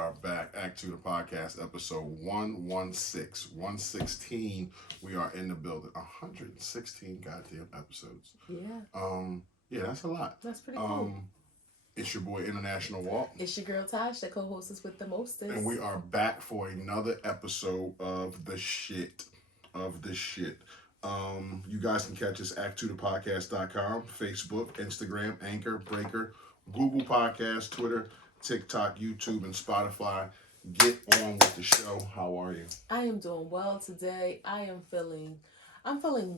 are back. A2TP podcast, episode 116. 116. We are in the building. 116 goddamn episodes. Yeah, that's a lot. That's pretty cool. It's your boy International Walk. It's your girl Tosh, the co-hostess with the mostest. And we are back for another episode of the shit. You guys can catch us at outnumbered.com, Facebook, Instagram, Anchor, Breaker, Google Podcasts, Twitter, TikTok, YouTube, and Spotify. Get on with the show. How are you? I am doing well today. I'm feeling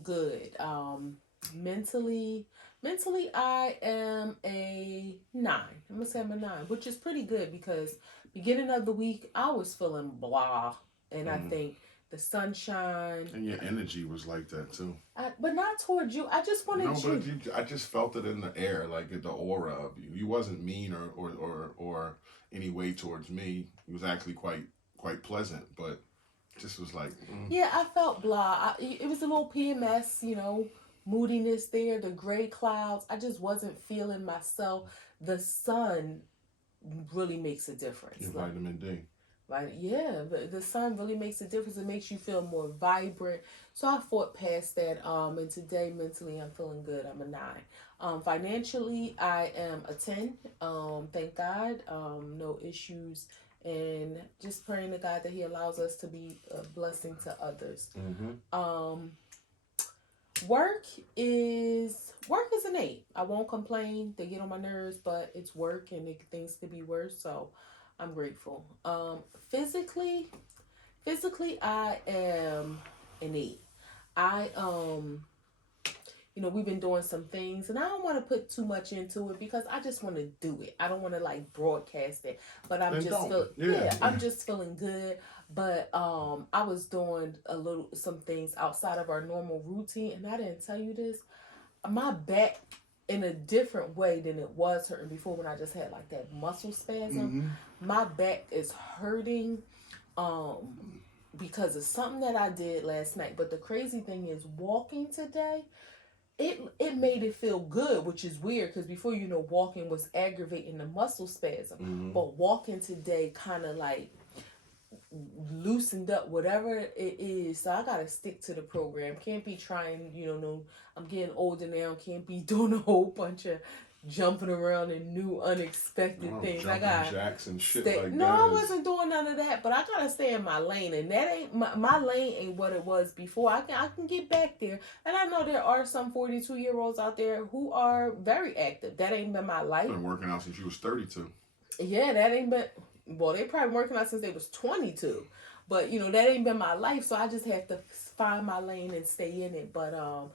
good. Mentally, I am a 9. I'm gonna say I'm a 9, which is pretty good because beginning of the week I was feeling blah, and I think the sunshine and your energy was like that too. But not towards you. I just wanted I just felt it in the air, like the aura of you. You wasn't mean or any way towards me. It was actually quite pleasant, but just was like. Yeah, I felt blah. It was a little PMS, moodiness there, the gray clouds. I just wasn't feeling myself. The sun really makes a difference. Your vitamin D. Right, yeah, the sun really makes a difference. It makes you feel more vibrant. So I fought past that. And today, mentally, I'm feeling good. I'm a 9. Financially, I am a 10. Thank God. No issues. And just praying to God that He allows us to be a blessing to others. Work is an 8. I won't complain. They get on my nerves, but it's work and things could be worse. So I'm grateful. Physically, I am an 8. We've been doing some things, and I don't want to put too much into it because I just want to do it. I don't want to broadcast it, but I'm just feeling good. But I was doing some things outside of our normal routine, and I didn't tell you this. My back, in a different way than it was hurting before when I just had that muscle spasm. My back is hurting because of something that I did last night. But the crazy thing is, walking today, it made it feel good, which is weird because before, walking was aggravating the muscle spasm. But walking today kind of loosened up whatever it is. So I gotta stick to the program. Can't be trying, I'm getting older now. Can't be doing a whole bunch of jumping around in new unexpected things. I got jacks and shit I wasn't doing none of that, but I gotta stay in my lane, and that ain't my lane ain't what it was before. I can get back there, and I know there are some 42-year-olds out there who are very active. That ain't been my life. Been working out since you was 32. Yeah, that ain't been. Well, they probably working out since they was 22, but that ain't been my life. So I just have to find my lane and stay in it. But I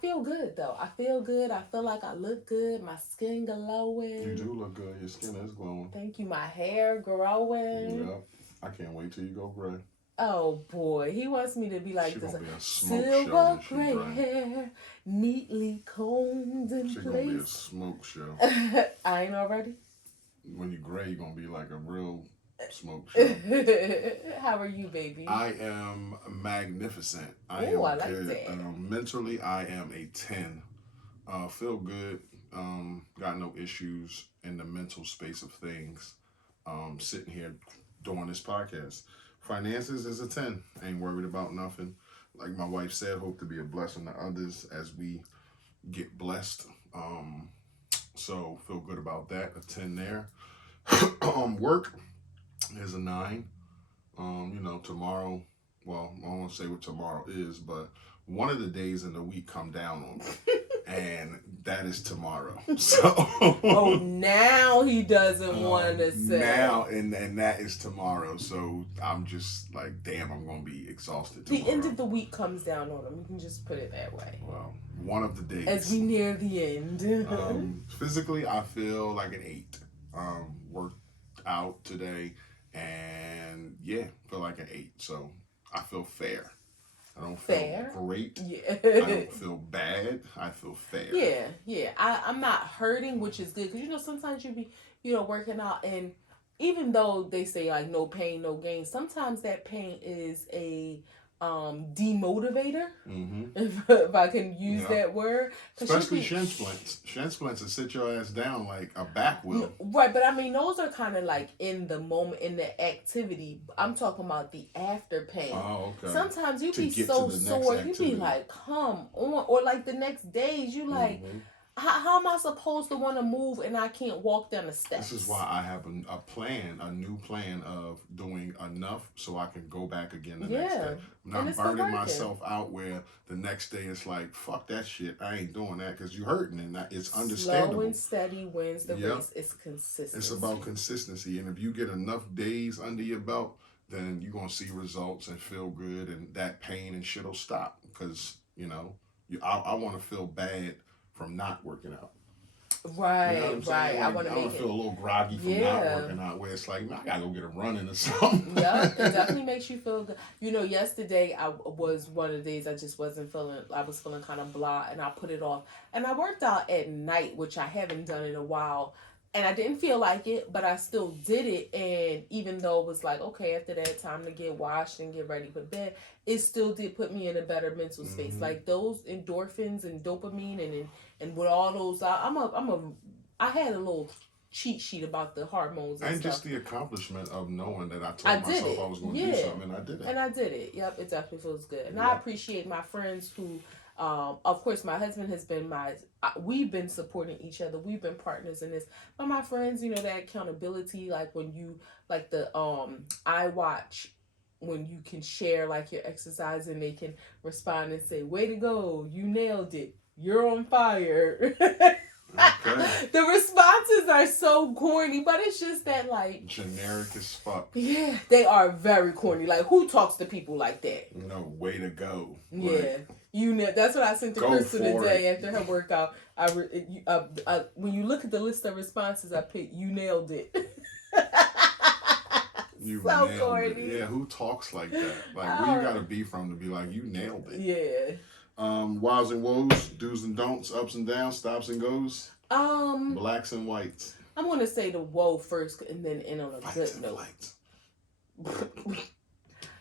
feel good though. I feel good. I feel like I look good. My skin glowing. You do look good. Your skin is glowing. Thank you. My hair growing. Yep. I can't wait till you go gray. Oh boy, he wants me to be like this. Be silver gray hair, neatly combed in place. She's gonna be a smoke show. I ain't already. When you're gray, you're going to be like a real smoke show. How are you, baby? I am magnificent. I like good. That. Mentally, I am a 10. Feel good. Got no issues in the mental space of things. Sitting here doing this podcast. Finances is a 10. Ain't worried about nothing. Like my wife said, hope to be a blessing to others as we get blessed. So feel good about that. A 10 there. Work is a 9. Tomorrow. Well, I won't say what tomorrow is, but one of the days in the week come down on me, and that is tomorrow. So. Now he doesn't want to say. Now and that is tomorrow. So I'm just like, damn, I'm gonna be exhausted tomorrow. The end of the week comes down on him. You can just put it that way. Well, one of the days. As we near the end. Physically, I feel like an 8. Worked out today, and feel like an 8. So I feel fair. I don't feel great. Yeah. I don't feel bad. I feel fair. Yeah. I'm not hurting, which is good because sometimes you be working out, and even though they say no pain, no gain, sometimes that pain is a demotivator, if I can use that word. Especially shin splints. Shin splints will sit your ass down like a back wheel. Right, but I mean, those are kind of like in the moment, in the activity. I'm talking about the after pain. Oh, okay. Sometimes you be so sore, you be like, come on. Or like the next days, you like, how am I supposed to want to move and I can't walk down the steps? This is why I have a new plan of doing enough so I can go back again the next day. I'm not burning myself out where the next day it's like, fuck that shit, I ain't doing that because you're hurting, and it's understandable. Slow and steady wins the race. It's consistency. It's about consistency, and if you get enough days under your belt, then you're going to see results and feel good, and that pain and shit will stop because, I want to feel bad from not working out. Right, you know what I'm right. Like, I want to feel a little groggy from not working out, where it's like, I gotta go get a running or something. Yeah, it definitely makes you feel good. Yesterday I was one of the days I just wasn't feeling. I was feeling kind of blah, and I put it off. And I worked out at night, which I haven't done in a while. And I didn't feel like it, but I still did it. And even though it was like, okay, after that, time to get washed and get ready for bed, it still did put me in a better mental space. Like those endorphins and dopamine and with all those, I had a little cheat sheet about the hormones and stuff. Just the accomplishment of knowing that I told myself I was going to do something, and I did it. And I did it. Yep, it definitely feels good. And I appreciate my friends who, of course, my husband has been we've been supporting each other. We've been partners in this. But my friends, that accountability, like when you, like the iWatch, when you can share like your exercise and they can respond and say, way to go, you nailed it, you're on fire. Okay. The responses are so corny, but it's just that like generic as fuck. Yeah, they are very corny. Like, who talks to people like that? Way to go. Yeah, that's what I sent to Crystal today after her workout. When you look at the list of responses, I picked, you nailed it. You so corny. It. Yeah, who talks like that? Like, where you gotta be from to be like, you nailed it? Yeah. Wows and woes, do's and don'ts, ups and downs, stops and goes. Blacks and whites. I'm gonna say the woe first, and then end on a good note.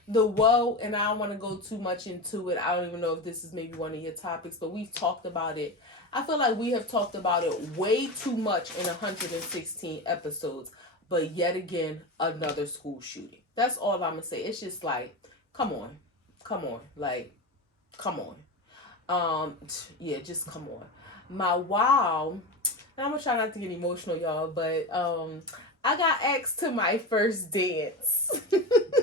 The woe, and I don't want to go too much into it. I don't even know if this is maybe one of your topics, but we've talked about it. I feel like we have talked about it way too much in 116 episodes. But yet again, another school shooting. That's all I'm gonna say. It's just like, come on, like, come on. Just come on. My wow, and I'm gonna try not to get emotional, y'all, but I got asked to my first dance.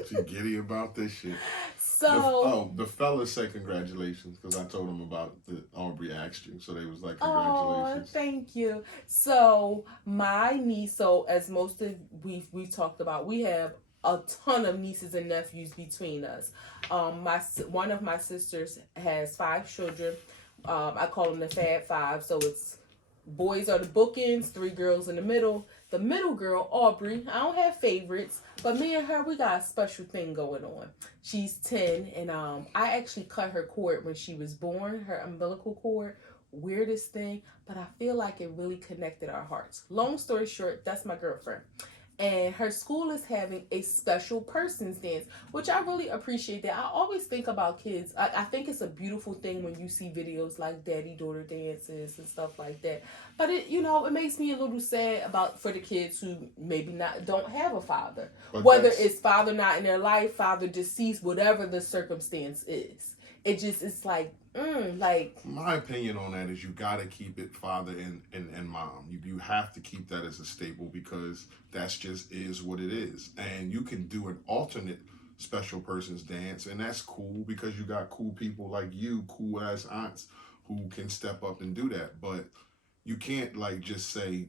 She giddy about this shit. So the fellas said congratulations because I told them about the Aubrey asked you, so they was like congratulations. Oh, thank you. So my niece, as most of we've talked about, we have a ton of nieces and nephews between us. One of my sisters has 5 children. I call them the Fab Five. So it's boys are the bookends, 3 girls in the middle. The middle girl, Aubrey, I don't have favorites, but me and her, we got a special thing going on. She's 10, and I actually cut her cord when she was born, her umbilical cord. Weirdest thing, but I feel like it really connected our hearts. Long story short, that's my girlfriend. And her school is having a special persons dance, which I really appreciate that. I always think about kids. I think it's a beautiful thing when you see videos like daddy-daughter dances and stuff like that. But it makes me a little sad for the kids who maybe don't have a father. But whether it's father not in their life, father deceased, whatever the circumstance is. It's like, my opinion on that is you got to keep it father and mom. You have to keep that as a staple because that's just is what it is. And you can do an alternate special person's dance, and that's cool because you got cool people like you, cool ass aunts who can step up and do that. But you can't just say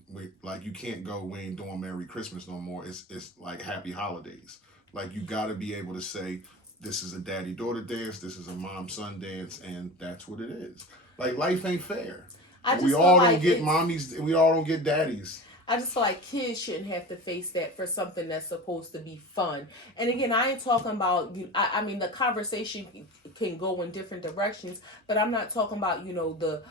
you can't go, we ain't doing Merry Christmas no more. It's like Happy Holidays. Like, you got to be able to say, this is a daddy-daughter dance, this is a mom-son dance, and that's what it is. Like, life ain't fair. We all don't get mommies, we all don't get daddies. I just feel like kids shouldn't have to face that for something that's supposed to be fun. And again, I ain't talking about, I mean, the conversation can go in different directions, but I'm not talking about, the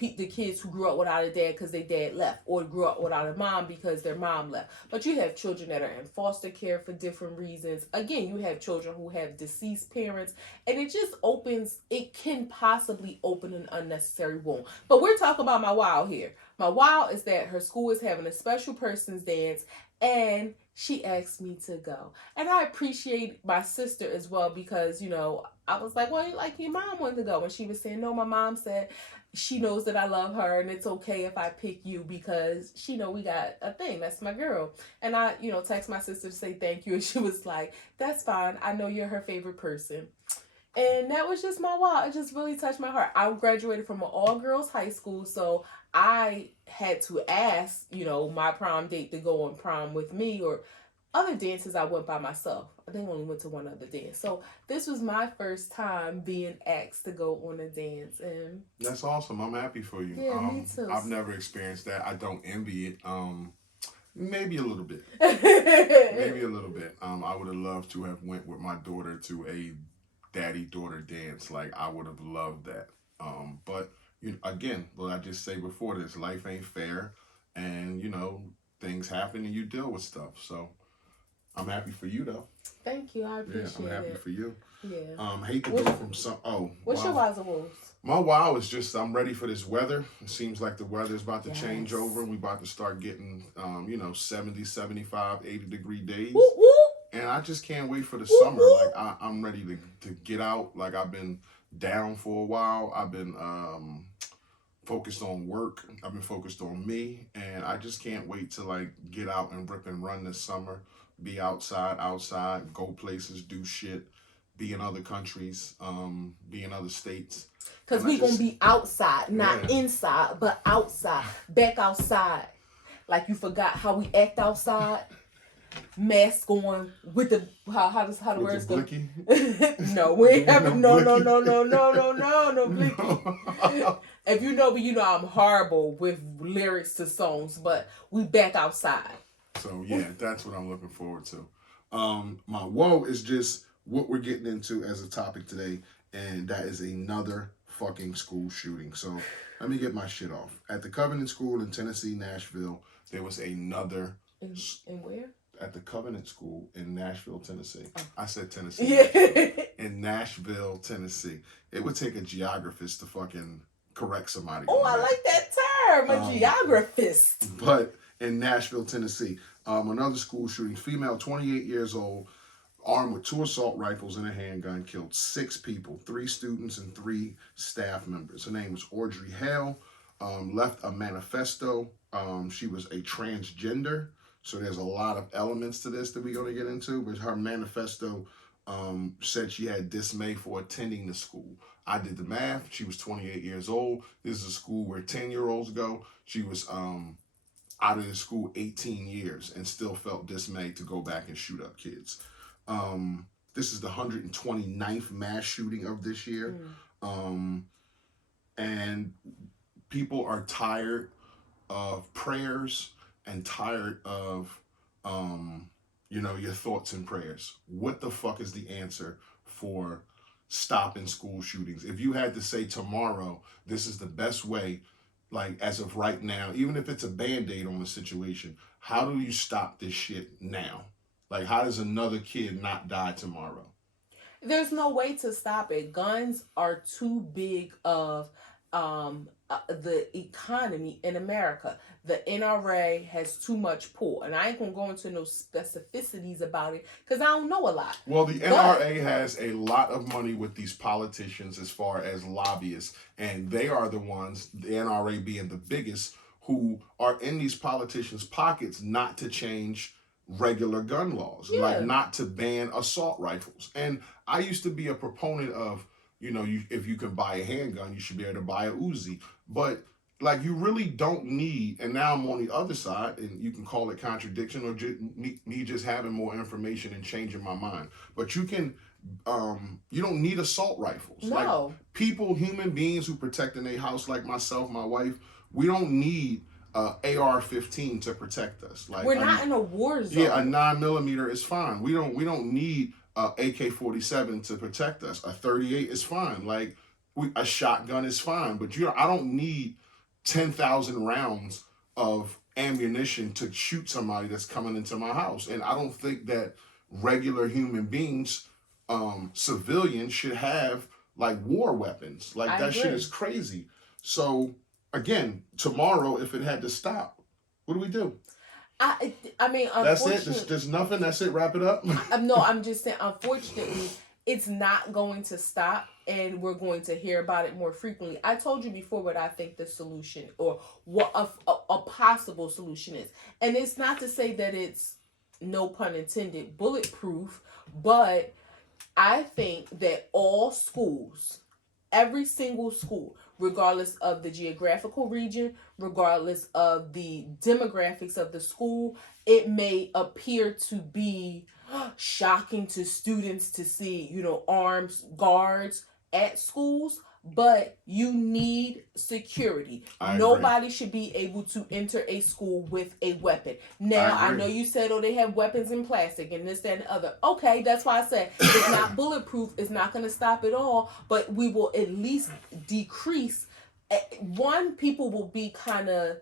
the kids who grew up without a dad because their dad left, or grew up without a mom because their mom left. But you have children that are in foster care for different reasons. Again, you have children who have deceased parents, and it can possibly open an unnecessary wound. But we're talking about my wow here. My wow is that her school is having a special person's dance, and she asked me to go. And I appreciate my sister as well, because, I was like, well, like, your mom wanted to go. And she was saying, no, my mom said she knows that I love her and it's okay if I pick you because she know we got a thing. That's my girl. And I, text my sister to say thank you. And she was like, that's fine. I know you're her favorite person. And that was just my wow. It just really touched my heart. I graduated from an all-girls high school, so I had to ask, my prom date to go on prom with me, or other dances I went by myself. I think I only went to one other dance. So this was my first time being asked to go on a dance, and that's awesome. I'm happy for you. Yeah, me too. I've never experienced that. I don't envy it. Maybe a little bit. Maybe a little bit. I would have loved to have went with my daughter to a daddy-daughter dance. Like, I would have loved that. But again, what I just say before this, life ain't fair, and things happen and you deal with stuff. So I'm happy for you though. Thank you. I appreciate it. I'm happy for you. Yeah. Hate to go from some. What's your wows and woes? My wow is just I'm ready for this weather. It seems like the weather is about to change over. We about to start getting 70, 75, 80-degree days. Woo, woo. And I just can't wait for the summer. Like, I'm ready to get out. Like, I've been down for a while. I've been focused on work. I've been focused on me. And I just can't wait to, like, get out and rip and run this summer. Be outside, go places, do shit, be in other countries, be in other states. Because we're going to be outside, not inside, but outside. Back outside. Like, you forgot how we act outside. Mask on with the how the words go? No, we ain't having no blicky. If you know me, you know I'm horrible with lyrics to songs, but we back outside. So yeah, that's what I'm looking forward to. My woe is just what we're getting into as a topic today, and that is another fucking school shooting. So let me get my shit off. At the Covenant School in Tennessee, Nashville, there was another. In where? At the Covenant School in Nashville, Tennessee. I said Tennessee. Yeah. In Nashville, Tennessee. It would take a geographist to fucking correct somebody. Oh, I like that term, a geographist. But in Nashville, Tennessee, another school shooting. Female, 28 years old, armed with 2 assault rifles and a handgun, killed 6 people, 3 students and 3 staff members. Her name was Audrey Hale. Left a manifesto. She was a transgender. So there's a lot of elements to this that we're going to get into. But her manifesto said she had dismay for attending the school. I did the math. She was 28 years old. This is a school where 10-year-olds go. She was out of the school 18 years and still felt dismay to go back and shoot up kids. This is the 129th mass shooting of this year. And people are tired of prayers and tired of, your thoughts and prayers. What the fuck is the answer for stopping school shootings? If you had to say tomorrow, this is the best way, like as of right now, even if it's a Band-Aid on the situation, how do you stop this shit now? Like, how does another kid not die tomorrow? There's no way to stop it. Guns are too big of the economy in America. The NRA has too much pull, and I ain't gonna go into no specificities about it because I don't know a lot. Well, the NRA has a lot of money with these politicians as far as lobbyists, and they are the ones, the NRA being the biggest, who are in these politicians' pockets not to change regular gun laws, like not to ban assault rifles. And I used to be a proponent of, if you can buy a handgun, you should be able to buy a Uzi. But like, you really don't need, and now I'm on the other side, and you can call it contradiction or just me just having more information and changing my mind. But you can, you don't need assault rifles. No. Like, people, human beings who protect in their house, like myself, my wife, we don't need AR-15 to protect us. Like, we're not in a war zone. Yeah, a 9mm is fine. We don't need AK-47 to protect us. A 38 is fine. Like, a shotgun is fine. But I don't need 10,000 rounds of ammunition to shoot somebody that's coming into my house. And I don't think that regular human beings, civilians, should have like war weapons. Like that shit is crazy. So again, tomorrow, if it had to stop, what do we do? I mean, that's it. There's nothing. That's it. Wrap it up. No, I'm just saying. Unfortunately, it's not going to stop, and we're going to hear about it more frequently. I told you before what I think the solution, or what a possible solution is, and it's not to say that it's, no pun intended, bulletproof, but I think that all schools, every single school, regardless of the geographical region, regardless of the demographics of the school, it may appear to be shocking to students to see, armed guards at schools, but you need security. Nobody should be able to enter a school with a weapon. Now, I know you said, they have weapons in plastic and this, that, and the other. Okay, that's why I said it's not bulletproof. It's not going to stop it all, but we will at least decrease. One, people will be kind of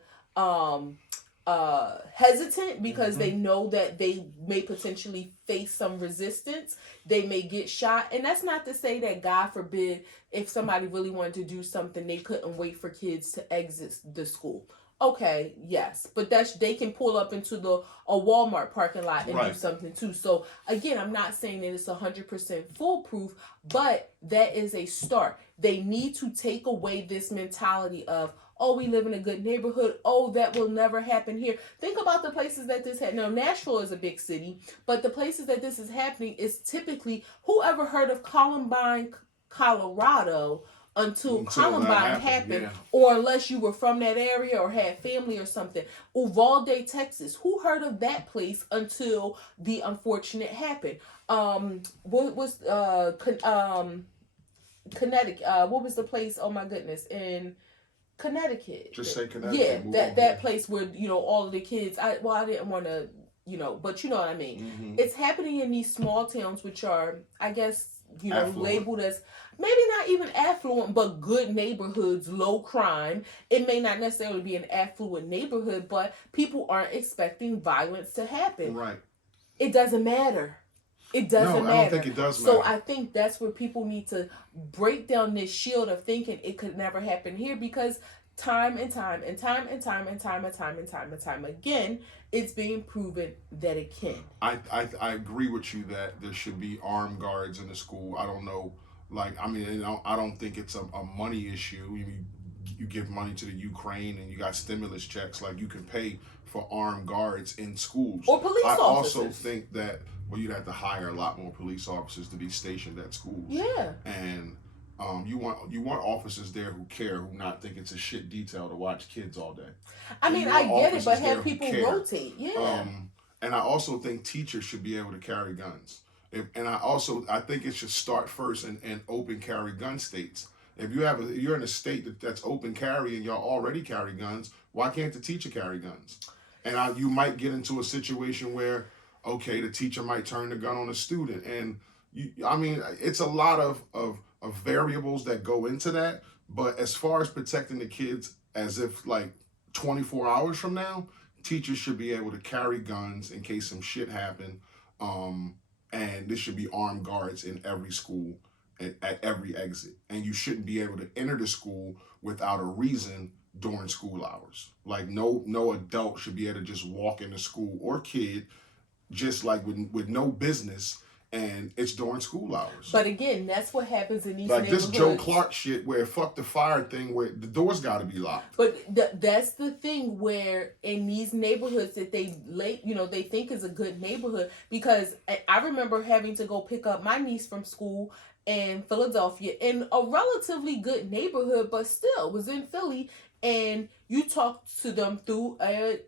hesitant because they know that they may potentially face some resistance. They may get shot. And that's not to say that, God forbid, if somebody really wanted to do something, they couldn't wait for kids to exit the school. Okay, yes. But they can pull up into a Walmart parking lot and do something too. So again, I'm not saying that it's 100% foolproof, but that is a start. They need to take away this mentality of, we live in a good neighborhood. That will never happen here. Think about the places that this Now, Nashville is a big city, but the places that this is happening is typically, whoever heard of Columbine, Colorado, until Columbine happened, or unless you were from that area or had family or something. Uvalde, Texas. Who heard of that place until the unfortunate happened? What was Connecticut? What was the place? Oh my goodness, in Connecticut. Just say Connecticut. Yeah, that place where, all of the kids, I didn't want to, but you know what I mean. Mm-hmm. It's happening in these small towns, which are, I guess, affluent, labeled as maybe not even affluent, but good neighborhoods, low crime. It may not necessarily be an affluent neighborhood, but people aren't expecting violence to happen. Right. It doesn't matter. It doesn't matter. I don't think it does matter. So I think that's where people need to break down this shield of thinking it could never happen here, because time and time again, it's being proven that it can. I agree with you that there should be armed guards in the school. I don't know, I don't think it's a money issue. You give money to the Ukraine and you got stimulus checks, like you can pay for armed guards in schools. Or police officers. I also think that, you'd have to hire a lot more police officers to be stationed at schools. Yeah. And you want officers there who care, who not think it's a shit detail to watch kids all day. I mean, I get it, but have people rotate. Yeah. And I also think teachers should be able to carry guns. I think it should start first in open carry gun states. If you're in a state that's open carry and y'all already carry guns, why can't the teacher carry guns? And you might get into a situation where, okay, the teacher might turn the gun on a student, and it's a lot of variables that go into that. But as far as protecting the kids, as if like 24 hours from now, teachers should be able to carry guns in case some shit happen. And there should be armed guards in every school at every exit. And you shouldn't be able to enter the school without a reason during school hours. Like no adult should be able to just walk into school, or kid, just like with no business, and it's during school hours. But again, that's what happens in these neighborhoods. Like this Joe Clark shit where fuck the fire thing, where the doors got to be locked. But that's the thing, where in these neighborhoods that they think is a good neighborhood, because I remember having to go pick up my niece from school in Philadelphia in a relatively good neighborhood, but still was in Philly. And you talk to them through a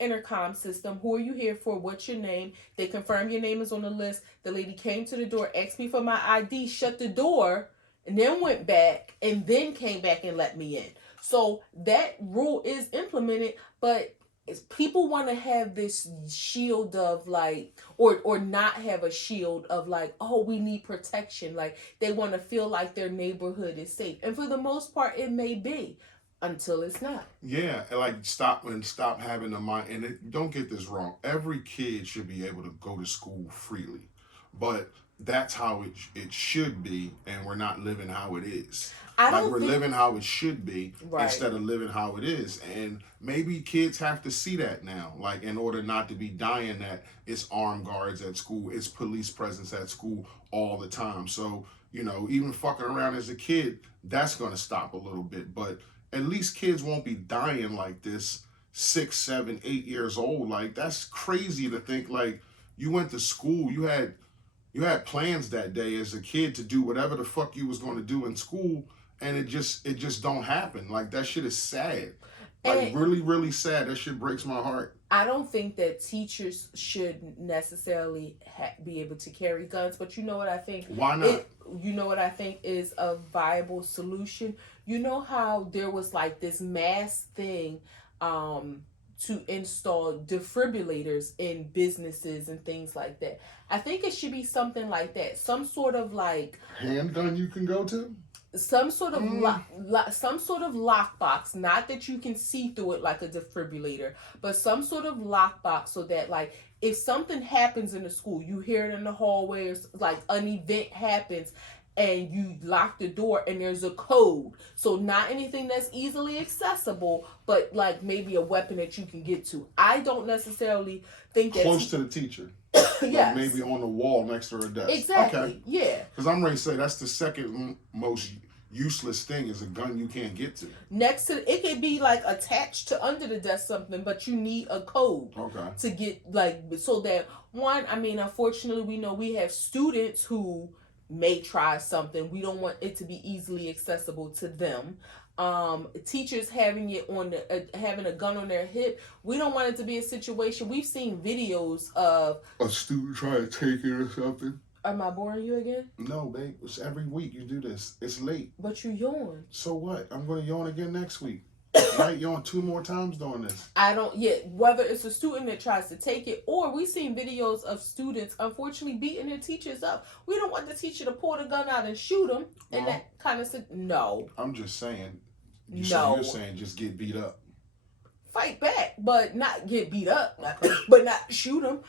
intercom system. Who are you here for? What's your name? They confirm your name is on the list. The lady came to the door, asked me for my ID, shut the door, and then went back, and then came back and let me in. So that rule is implemented, but people want to have this shield of like, or not have a shield of like, we need protection. Like they want to feel like their neighborhood is safe. And for the most part, it may be. until it's not. Yeah, like stop having the mind. And don't get this wrong. Every kid should be able to go to school freely, but that's how it should be, and we're not living how it is. We're living how it should be instead of living how it is. And maybe kids have to see that now. Like, in order not to be dying, that it's armed guards at school, it's police presence at school all the time. So, even fucking around as a kid, that's gonna stop a little bit. But at least kids won't be dying like this 6, 7, 8 years old. Like, that's crazy to think. Like, you went to school, you had plans that day as a kid to do whatever the fuck you was going to do in school, and it just don't happen. Like, that shit is sad. Like, really, really sad. That shit breaks my heart. I don't think that teachers should necessarily be able to carry guns, but you know what I think? Why not? You know what I think is a viable solution? You know how there was like this mass thing to install defibrillators in businesses and things like that. I think it should be something like that. Some sort of like handgun you can go to? Some sort of some sort of lockbox, not that you can see through it like a defibrillator, but some sort of lockbox, so that like if something happens in the school, you hear it in the hallways, like an event happens, and you lock the door and there's a code. So not anything that's easily accessible, but like maybe a weapon that you can get to. I don't necessarily think that close to the teacher. Yes. Like maybe on the wall next to her desk. Exactly. Okay. Yeah. Because I'm ready to say that's the second most useless thing, is a gun you can't get to. Next to it could be like attached to under the desk something, but you need a code to get like, so that one, I mean, unfortunately we know we have students who may try something. We don't want it to be easily accessible to them. Teachers having it on the having a gun on their hip. We don't want it to be a situation. We've seen videos of a student trying to take it or something. Am I boring you again? No, babe. It's every week you do this. It's late. But you yawn. So what? I'm going to yawn again next week. Right? Yawn 2 more times doing this. I don't yet. Whether it's a student that tries to take it, or we've seen videos of students unfortunately beating their teachers up. We don't want the teacher to pull the gun out and shoot them. And that kind of no. I'm just saying. No. You're saying just get beat up. Fight back, but not get beat up. But not shoot them.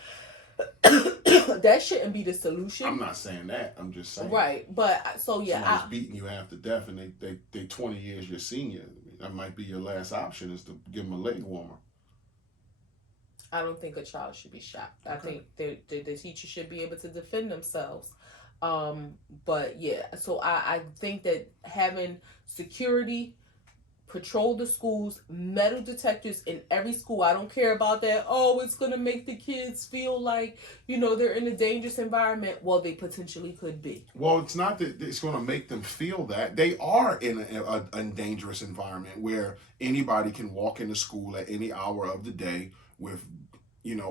That shouldn't be the solution. I'm not saying that. I'm just saying. Right, but so yeah, somebody's beating you half to death, and they 20 years your senior. That might be your last option, is to give them a leg warmer. I don't think a child should be shot. Okay. I think the teacher should be able to defend themselves. But yeah, so I think that having security patrol the schools, metal detectors in every school. I don't care about that. Oh, it's going to make the kids feel like, they're in a dangerous environment. Well, they potentially could be. Well, it's not that it's going to make them feel that. They are in a dangerous environment where anybody can walk into school at any hour of the day with,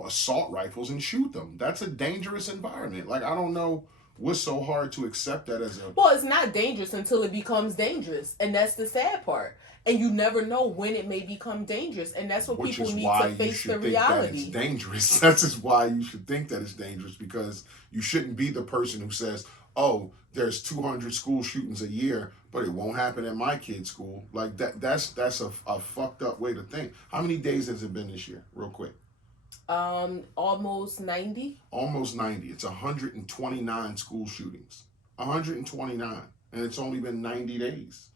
assault rifles and shoot them. That's a dangerous environment. Like, I don't know what's so hard to accept that as a... Well, it's not dangerous until it becomes dangerous. And that's the sad part. And you never know when it may become dangerous. And that's what people need to face the reality. It's dangerous. That's just why you should think that it's dangerous, because you shouldn't be the person who says, oh, there's 200 school shootings a year, but it won't happen at my kid's school. Like, that's a fucked up way to think. How many days has it been this year? Real quick. Almost 90. Almost 90. It's 129 school shootings. 129. And it's only been 90 days.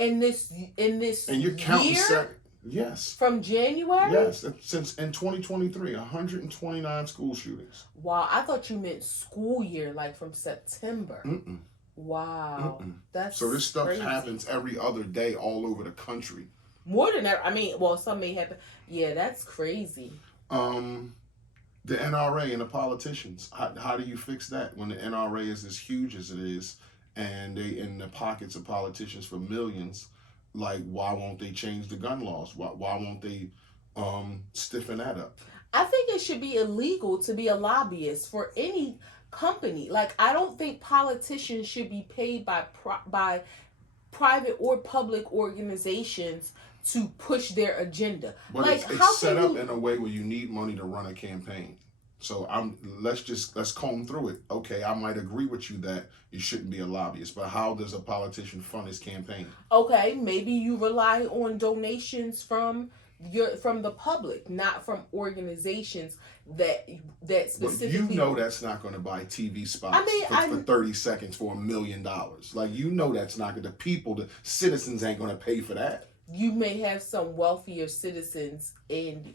In this and you're counting year? Yes. From January? Yes, since in 2023, 129 school shootings. Wow, I thought you meant school year, like from September. Mm-mm. Wow. Mm-mm. That's so this stuff crazy. Happens every other day all over the country. More than ever. I mean, well, some may happen. Yeah, that's crazy. The NRA and the politicians. How do you fix that when the NRA is as huge as it is? And they in the pockets of politicians for millions. Like, why won't they change the gun laws? Why won't they stiffen that up? I think it should be illegal to be a lobbyist for any company. Like, I don't think politicians should be paid by private or public organizations to push their agenda. But like, it's set up in a way where you need money to run a campaign. So let's comb through it. Okay, I might agree with you that you shouldn't be a lobbyist, but how does a politician fund his campaign? Okay, maybe you rely on donations from the public, not from organizations that But specifically. that's not going to buy TV I spots mean, for 30 seconds for $1 million. Like that's not going. The people, the citizens, ain't going to pay for that. You may have some wealthier citizens in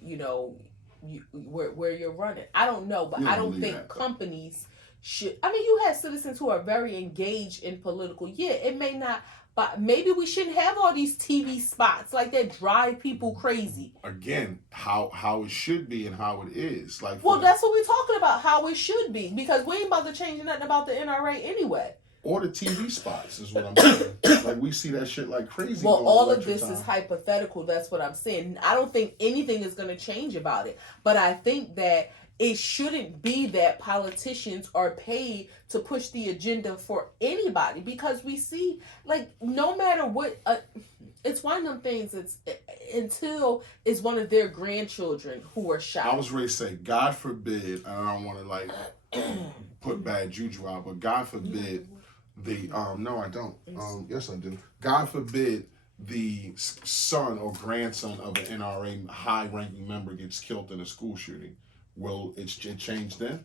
where you're running. I don't know, but I don't think companies should. I mean, you have citizens who are very engaged in political. Yeah, it may not. But maybe we shouldn't have all these TV spots like that drive people crazy. Again, how it should be and how it is. Like, well, that's what we're talking about. How it should be, because we ain't about to change nothing about the NRA anyway. Or the TV spots is what I'm saying. Like, we see that shit like crazy. Well, all of this is hypothetical. That's what I'm saying. I don't think anything is going to change about it. But I think that it shouldn't be that politicians are paid to push the agenda for anybody, because we see, like, no matter what, it's one of them things. It's until it's one of their grandchildren who are shot. I was ready to say, God forbid, and I don't want to like put bad juju out, but God forbid no, I don't. Yes, I do. God forbid the son or grandson of an NRA high-ranking member gets killed in a school shooting. Will it change then?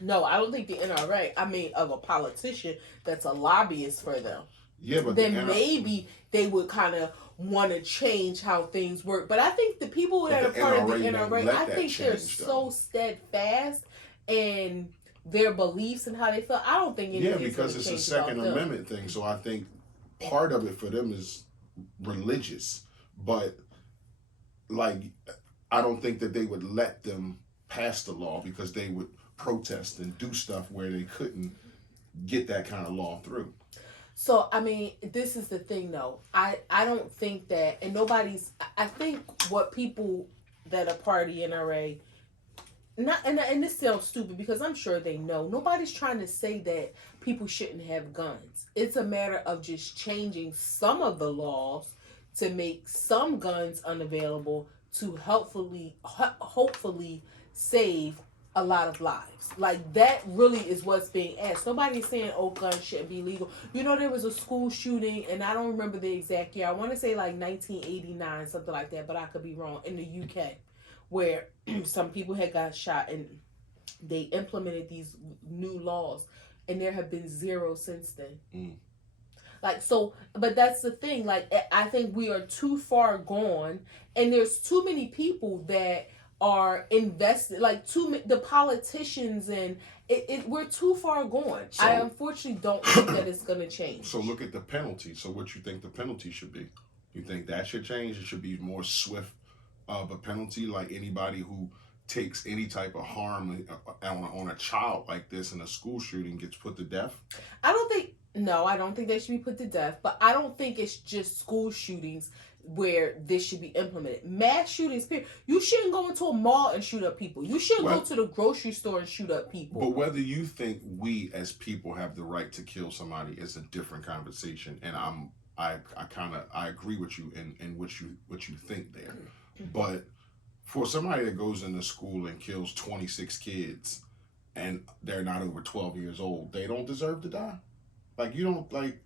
No, I don't think the NRA. I mean, of a politician that's a lobbyist for them. Yeah, but then maybe they would kind of want to change how things work. But I think the people that are part of the NRA, I think they're so steadfast in their beliefs and how they feel. I don't think anything. Yeah, because it's a Second Amendment thing. So I think part of it for them is religious, but like I don't think that they would let them pass the law, because they would protest and do stuff where they couldn't get that kind of law through. So, I mean, this is the thing, though. I don't think that, and nobody's, I think what people that are part of the NRA, and this sounds stupid because I'm sure they know, nobody's trying to say that people shouldn't have guns. It's a matter of just changing some of the laws to make some guns unavailable to hopefully save a lot of lives. Like, that really is what's being asked. Nobody's saying, oh, guns shouldn't be legal. You know, there was a school shooting, and I don't remember the exact year. I want to say like 1989, something like that, but I could be wrong, in the UK, where some people had got shot, and they implemented these new laws, and there have been zero since then. Like, so, but that's the thing. Like, I think we are too far gone, and there's too many people that are invested, like the politicians, and we're too far gone. So, I unfortunately don't think that it's going to change. So look at the penalty. So what you think the penalty should be? You think that should change? It should be more swift of a penalty, like anybody who takes any type of harm on a child like this in a school shooting gets put to death? I don't think they should be put to death, but I don't think it's just school shootings where this should be implemented. Mass shootings, period. You shouldn't go into a mall and shoot up people. You shouldn't go to the grocery store and shoot up people. But whether you think we as people have the right to kill somebody is a different conversation, and I agree with you in what you think there. But for somebody that goes into school and kills 26 kids and they're not over 12 years old, they don't deserve to die. Like, you don't, like,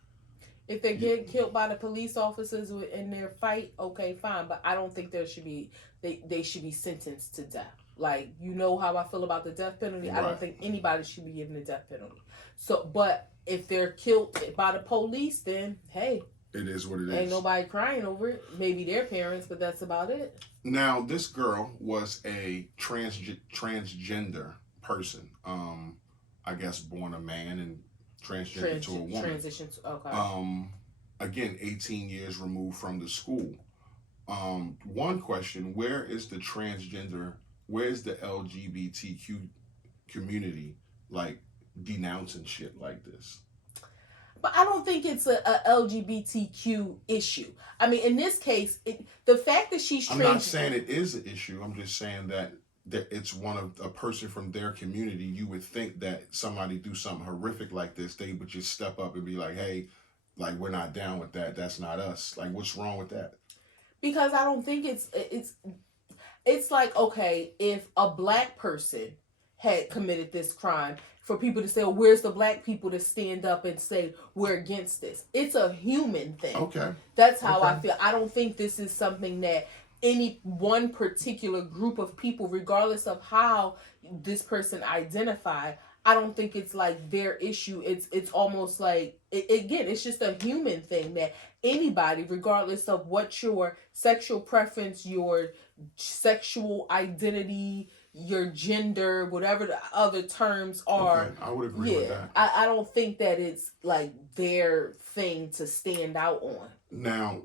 if they get killed by the police officers in their fight, okay, fine. But I don't think they should be sentenced to death. Like, you know how I feel about the death penalty. Right. I don't think anybody should be given the death penalty. So, but if they're killed by the police, then hey, it is what it is. Ain't nobody crying over it. Maybe their parents, but that's about it. Now, this girl was a transgender person. I guess born a man and transgender to a woman. Transition to, okay. Again, 18 years removed from the school. One question, where is the LGBTQ community, like, denouncing shit like this? But I don't think it's a LGBTQ issue. I mean, in this case, the fact that she's I'm not saying it is an issue. I'm just saying that it's a person from their community. You would think that somebody do something horrific like this, they would just step up and be like, hey, like, we're not down with that. That's not us. Like, what's wrong with that? Because I don't think it's like, okay, if a black person had committed this crime, for people to say, oh, where's the black people to stand up and say we're against this? It's a human thing. Okay. That's how I feel. I don't think this is something that any one particular group of people, regardless of how this person identify, I don't think it's like their issue. It's almost like again, it's just a human thing that anybody, regardless of what your sexual preference, your sexual identity, your gender, whatever the other terms are. Okay, I would agree with that. I don't think that it's like their thing to stand out on. Now,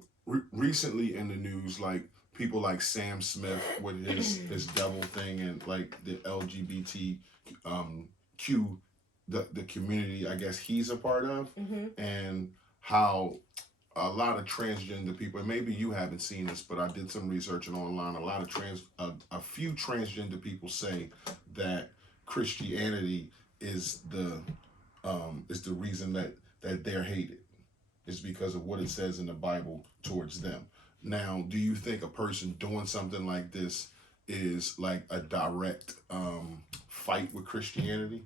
recently in the news, like people like Sam Smith with his devil thing, and like the LGBT Q, the community I guess he's a part of, and how a lot of transgender people, and maybe you haven't seen this, but I did some research and online. A few transgender people say that Christianity is the reason that they're hated, is because of what it says in the Bible towards them. Now, do you think a person doing something like this is like a direct fight with Christianity?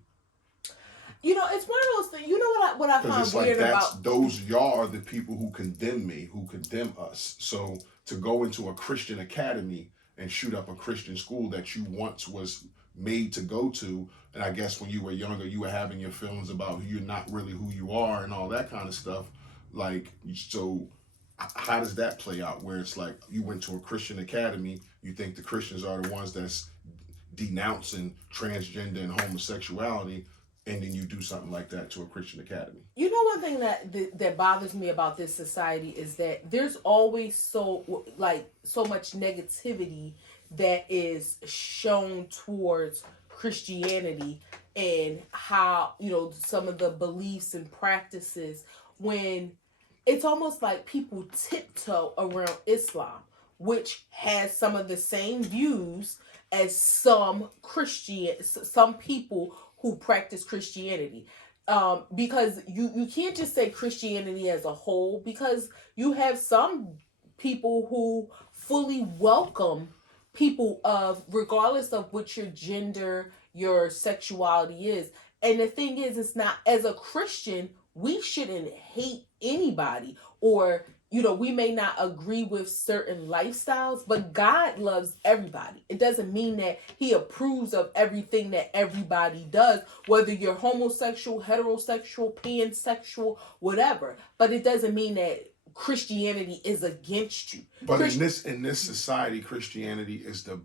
You know, it's one of those things. You know what I find weird about those y'all are the people who condemn me, who condemn us. So to go into a Christian academy and shoot up a Christian school that you once was made to go to, and I guess when you were younger, you were having your feelings about you're not really who you are and all that kind of stuff. Like, so how does that play out? Where it's like you went to a Christian academy, you think the Christians are the ones that's denouncing transgender and homosexuality, and then you do something like that to a Christian academy. You know, one thing that bothers me about this society is that there's always so much negativity that is shown towards Christianity and how, you know, some of the beliefs and practices, when it's almost like people tiptoe around Islam, which has some of the same views as some people who practice Christianity. Because you can't just say Christianity as a whole, because you have some people who fully welcome people of, regardless of what your gender, your sexuality is. And the thing is, it's not, as a Christian, we shouldn't hate anybody, or, you know, we may not agree with certain lifestyles, but God loves everybody. It doesn't mean that he approves of everything that everybody does, whether you're homosexual, heterosexual, pansexual, whatever. But it doesn't mean that Christianity is against you. But in this society, Christianity is the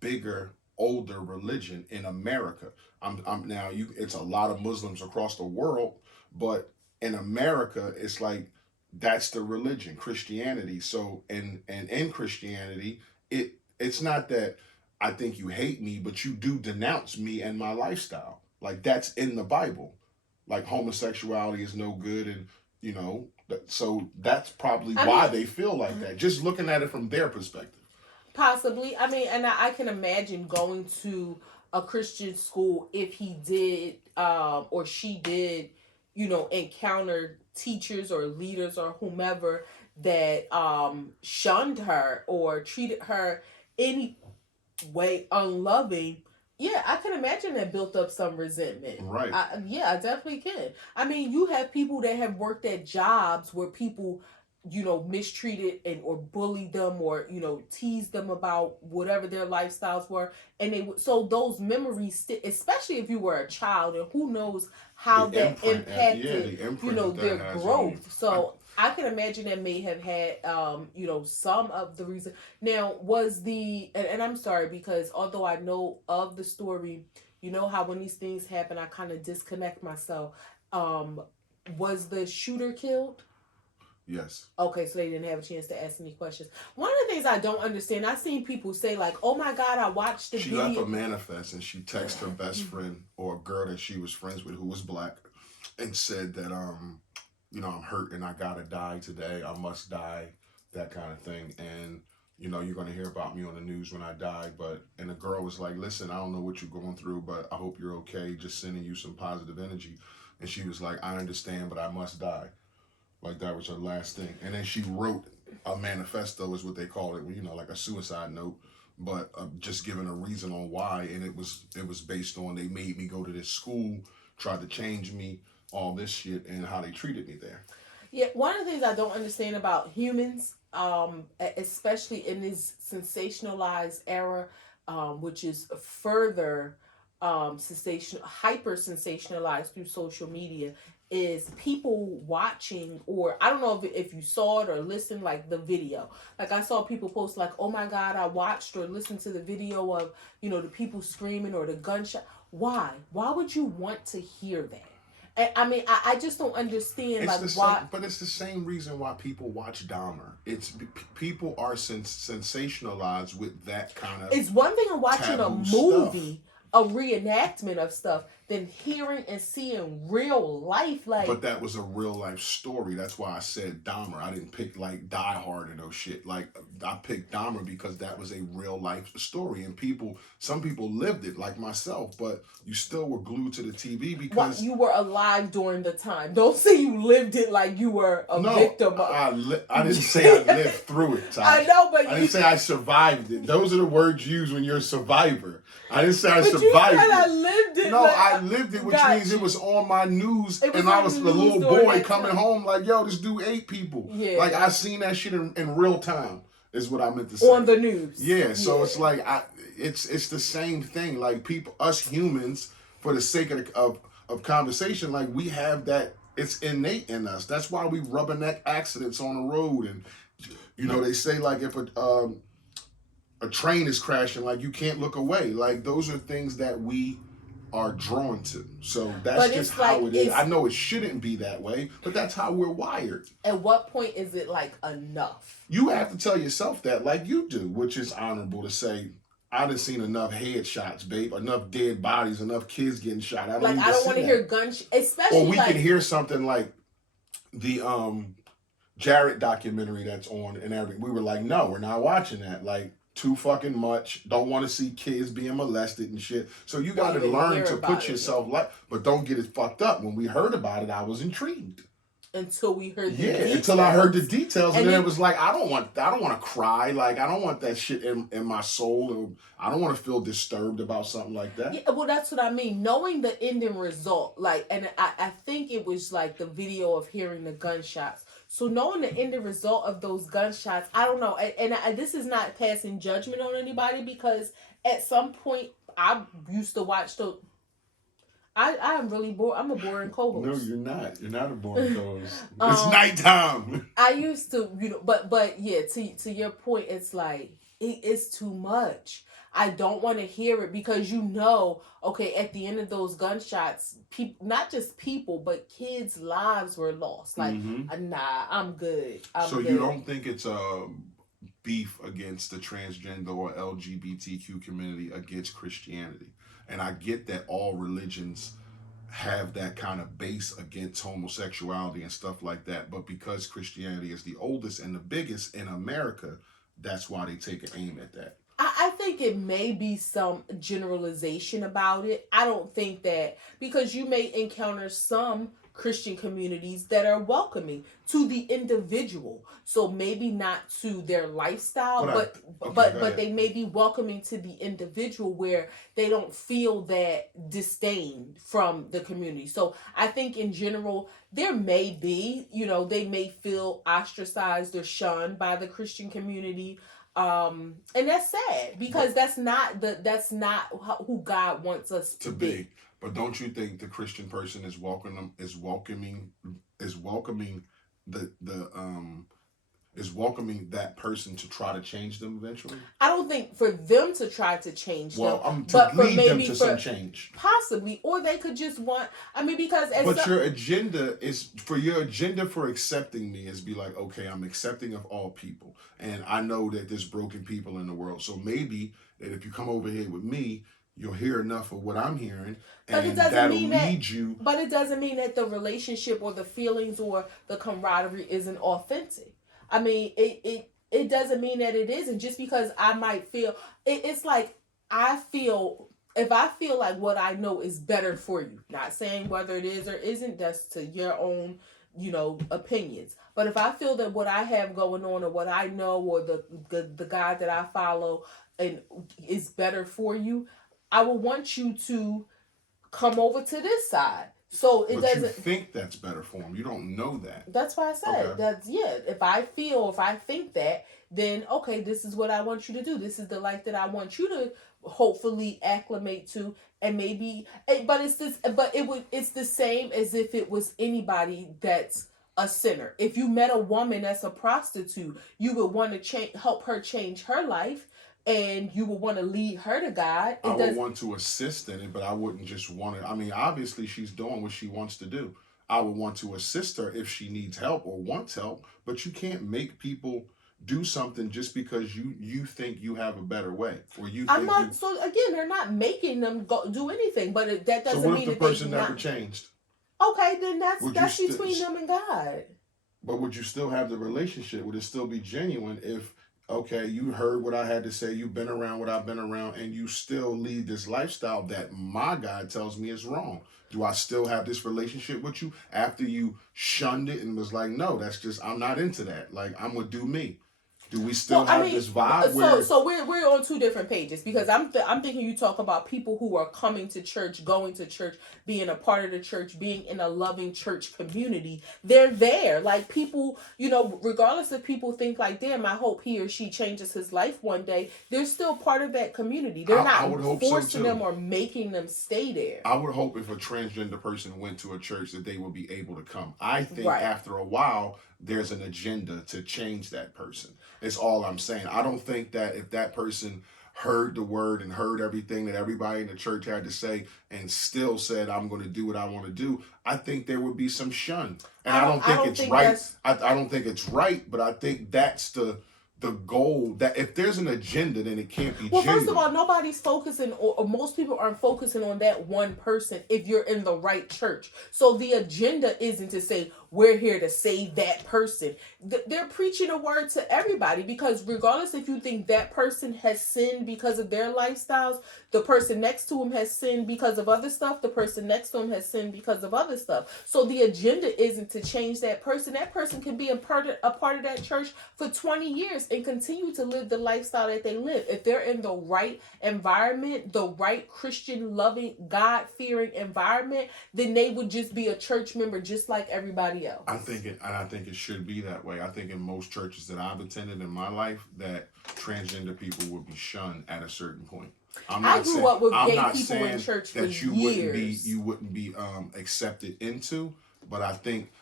bigger, older religion in America. It's a lot of Muslims across the world, but in America, it's like that's the religion, Christianity. So in Christianity, it's not that I think you hate me, but you do denounce me and my lifestyle. Like, that's in the Bible. Like, homosexuality is no good, and you know, so that's probably why they feel like that. Just looking at it from their perspective. Possibly. I mean, and I can imagine going to a Christian school if he did or she did, you know, encounter teachers or leaders or whomever that shunned her or treated her any way unloving. Yeah, I can imagine that built up some resentment. Right. I definitely can. I mean, you have people that have worked at jobs where people, you know, mistreated or bullied them, or, you know, teased them about whatever their lifestyles were, and so those memories especially if you were a child, and who knows how that impacted you know, their growth. So I can imagine that may have had you know, some of the reason. Now, was and I'm sorry, because although I know of the story, you know how when these things happen I kind of disconnect myself. Was the shooter killed? Yes. Okay, so they didn't have a chance to ask any questions. One of the things I don't understand, I've seen people say like, "Oh my God, I watched the video." She left a manifest and she texted her best friend, or a girl that she was friends with who was black, and said that you know, I'm hurt and I gotta die today. I must die, that kind of thing. And you know, you're gonna hear about me on the news when I die. And the girl was like, "Listen, I don't know what you're going through, but I hope you're okay. Just sending you some positive energy." And she was like, "I understand, but I must die." Like, that was her last thing. And then she wrote a manifesto, is what they call it, you know, like a suicide note. but just giving a reason on why, and it was based on they made me go to this school, tried to change me, all this shit, and how they treated me there. Yeah, one of the things I don't understand about humans, especially in this sensationalized era, which is further hyper sensationalized through social media, is people watching, or I don't know if you saw it or listened, like the video. Like I saw people post like, "Oh my God, I watched or listened to the video of the people screaming or the gunshot." Why? Why would you want to hear that? I mean, I just don't understand It's like the why. same, but it's the same reason why people watch Dahmer. People are sensationalized with that kind of It's one thing of watching a taboo stuff. movie, a reenactment of stuff, than hearing and seeing real life. But Like, that was a real life story. That's why I said Dahmer. I didn't pick like Die Hard or no shit. Like I picked Dahmer because that was a real life story, and some people lived it, like myself. But you still were glued to the TV what, because you were alive during the time. Don't say you lived it like you were a victim. I didn't say I lived through it. Tosh. I know, but I didn't say I survived it. Those are the words used when you're a survivor. I didn't say I survived you said it. I lived it. No, like, I lived it, which means it was on my news, and I was the little boy coming home like, yo, this dude ate people. Yeah. Like, I seen that shit in real time, is what I meant to say. On the news. Yeah, so it's like, it's the same thing. Like, us humans, for the sake of conversation, like, we have that, it's innate in us. That's why we rubberneck accidents on the road, and, they say, like, if a train is crashing, like, you can't look away. Like, those are things that we are drawn to. So that's just how it is. I know it shouldn't be that way, but that's how we're wired. At what point is it like enough? You have to tell yourself that, like you do, which is honorable to say, I done seen enough headshots, babe, enough dead bodies, enough kids getting shot. I don't want to hear gunshots, especially. Or we can hear something like the Jarrett documentary that's on and everything. We were like, no, we're not watching that. Like, too fucking much. Don't want to see kids being molested and shit. So you got to learn to put yourself but don't get it fucked up. When we heard about it, I was intrigued. Until we heard the details. Until I heard the details, and then it was like, I don't want to cry. Like, I don't want that shit in my soul. I don't want to feel disturbed about something like that. Yeah, well, that's what I mean. Knowing the ending result, like, and I think it was like the video of hearing the gunshots. So knowing the ending result of those gunshots, I don't know. And this is not passing judgment on anybody, because at some point I used to watch those. I am really bored. I'm a boring co-host. No, you're not. You're not a boring co-host. It's nighttime. I used to, but yeah, to your point, it's like it is too much. I don't want to hear it, because okay, at the end of those gunshots, people, not just people, but kids' lives were lost. Like, nah, I'm good. So you don't think it's a beef against the transgender or LGBTQ community against Christianity? And I get that all religions have that kind of base against homosexuality and stuff like that. But because Christianity is the oldest and the biggest in America, that's why they take an aim at that. I think it may be some generalization about it. I don't think that, because you may encounter some Christian communities that are welcoming to the individual. So maybe not to their lifestyle, but they may be welcoming to the individual, where they don't feel that disdain from the community. So I think in general, there may be, they may feel ostracized or shunned by the Christian community. And that's sad, because that's not who God wants us to be. But don't you think the Christian person is welcoming that person to try to change them eventually? I don't think for them to try to change them, but lead them to some change. Possibly, or they could just want. I mean, because your agenda for accepting me is be like, okay, I'm accepting of all people, and I know that there's broken people in the world. So maybe that if you come over here with me, you'll hear enough of what I'm hearing, and that'll lead you. But it doesn't mean that the relationship or the feelings or the camaraderie isn't authentic. I mean, it doesn't mean that it isn't, just because I might feel it's like if I feel like what I know is better for you, not saying whether it is or isn't, that's to your own, opinions. But if I feel that what I have going on, or what I know, or the guy that I follow and is better for you, I would want you to come over to this side. So it But you doesn't. think that's better for them. You don't know that. That's why I said Okay. that's, yeah. If I think that, then okay, this is what I want you to do. This is the life that I want you to hopefully acclimate to, and maybe. But it's this. But it's the same as if it was anybody that's a sinner. If you met a woman that's a prostitute, you would want to help her change her life, and you would want to lead her to God. I would want to assist in it, but I wouldn't just want to. I mean, obviously, she's doing what she wants to do. I would want to assist her if she needs help or wants help, but you can't make people do something just because you think you have a better way, or you. I'm not. So again, they're not making them do anything, but that doesn't so what mean if the that person they never changed? Okay, then that's between them and God. But would you still have the relationship? Would it still be genuine if, okay, you heard what I had to say, you've been around what I've been around, and you still lead this lifestyle that my God tells me is wrong? Do I still have this relationship with you after you shunned it and was like, no, that's just, I'm not into that. Like, I'm going to do me. Do we still have this vibe? So we're on two different pages, because I'm thinking you talk about people who are coming to church, going to church, being a part of the church, being in a loving church community. They're there, like people, regardless if people think like, damn, I hope he or she changes his life one day. They're still part of that community. They're not forcing them or making them stay there. I would hope if a transgender person went to a church that they would be able to come. I think after a while, there's an agenda to change that person. It's all I'm saying. I don't think that if that person heard the word and heard everything that everybody in the church had to say and still said, I'm going to do what I want to do, I think there would be some shun. And I don't think it's right. I don't think it's right, but I think that's the goal. That if there's an agenda, then it can't be genuine. First of all, nobody's focusing, or most people aren't focusing on that one person if you're in the right church. So the agenda isn't to say, we're here to save that person. They're preaching a word to everybody, because regardless if you think that person has sinned because of their lifestyles, the person next to him has sinned because of other stuff, the person next to him has sinned because of other stuff. So the agenda isn't to change that person. That person can be a part of that church for 20 years and continue to live the lifestyle that they live. If they're in the right environment, the right Christian loving, God-fearing environment, then they would just be a church member just like everybody else. I think it should be that way. I think in most churches that I've attended in my life, that transgender people would be shunned at a certain point. I grew up with gay people in church for years. You wouldn't be accepted into, but I think,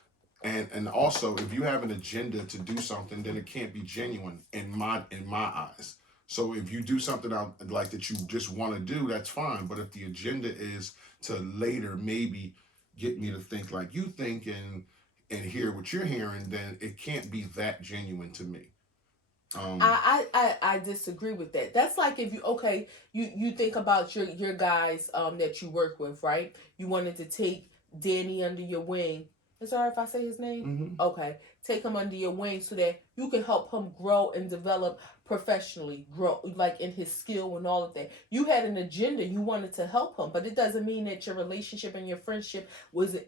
and also if you have an agenda to do something, then it can't be genuine in my eyes. So if you do something like that you just want to do, that's fine. But if the agenda is to later maybe get me to think like you think and hear what you're hearing, then it can't be that genuine to me. I disagree with that. That's like if you think about your guys that you work with, right? You wanted to take Danny under your wing. Is it all right if I say his name? Mm-hmm. Okay. Take him under your wing so that you can help him grow and develop professionally, grow like in his skill and all of that. You had an agenda, you wanted to help him, but it doesn't mean that your relationship and your friendship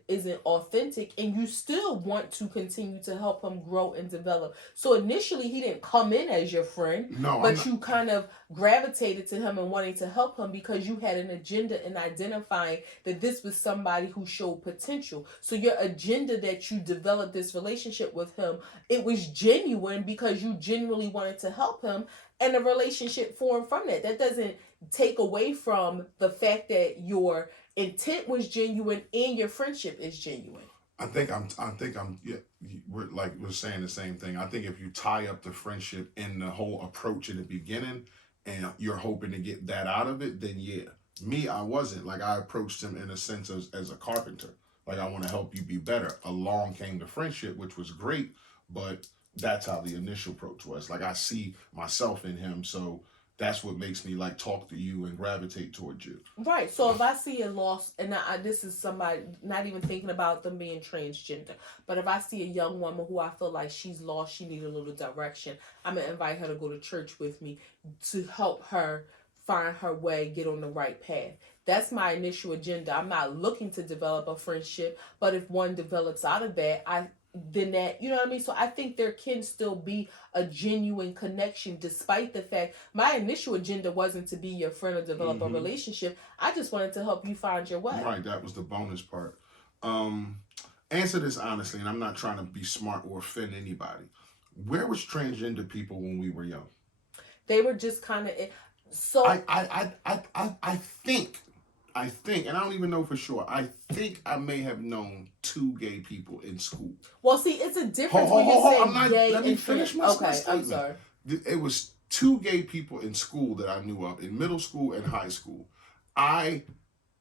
isn't authentic, and you still want to continue to help him grow and develop. So initially he didn't come in as your friend, but you kind of gravitated to him and wanting to help him because you had an agenda in identifying that this was somebody who showed potential. So your agenda that you developed this relationship with him, it was genuine because you genuinely wanted to help him, and a relationship formed from that. That doesn't take away from the fact that your intent was genuine and your friendship is genuine. We're saying the same thing. I think if you tie up the friendship in the whole approach in the beginning and you're hoping to get that out of it, then yeah. Me, I wasn't. Like, I approached him in a sense as a carpenter. Like, I want to help you be better. Along came the friendship, which was great, but that's how the initial approach was. Like, I see myself in him, so that's what makes me like talk to you and gravitate towards you. Right. So if I see a loss, and this is somebody not even thinking about them being transgender, but if I see a young woman who I feel like she's lost, she needs a little direction, I'm gonna invite her to go to church with me to help her find her way, get on the right path. That's my initial agenda. I'm not looking to develop a friendship, but if one develops out of that, than that. You know what I mean? So I think there can still be a genuine connection, despite the fact my initial agenda wasn't to be your friend or develop a relationship. I just wanted to help you find your way. Right, that was the bonus part. Answer this honestly, and I'm not trying to be smart or offend anybody. Where was transgender people when we were young? They were just kind of so. I think, and I don't even know for sure. I think I may have known 2 gay people in school. Well, see, it's a difference when you say gay. Let me finish my statement. I'm sorry. It was 2 gay people in school that I knew of in middle school and high school. I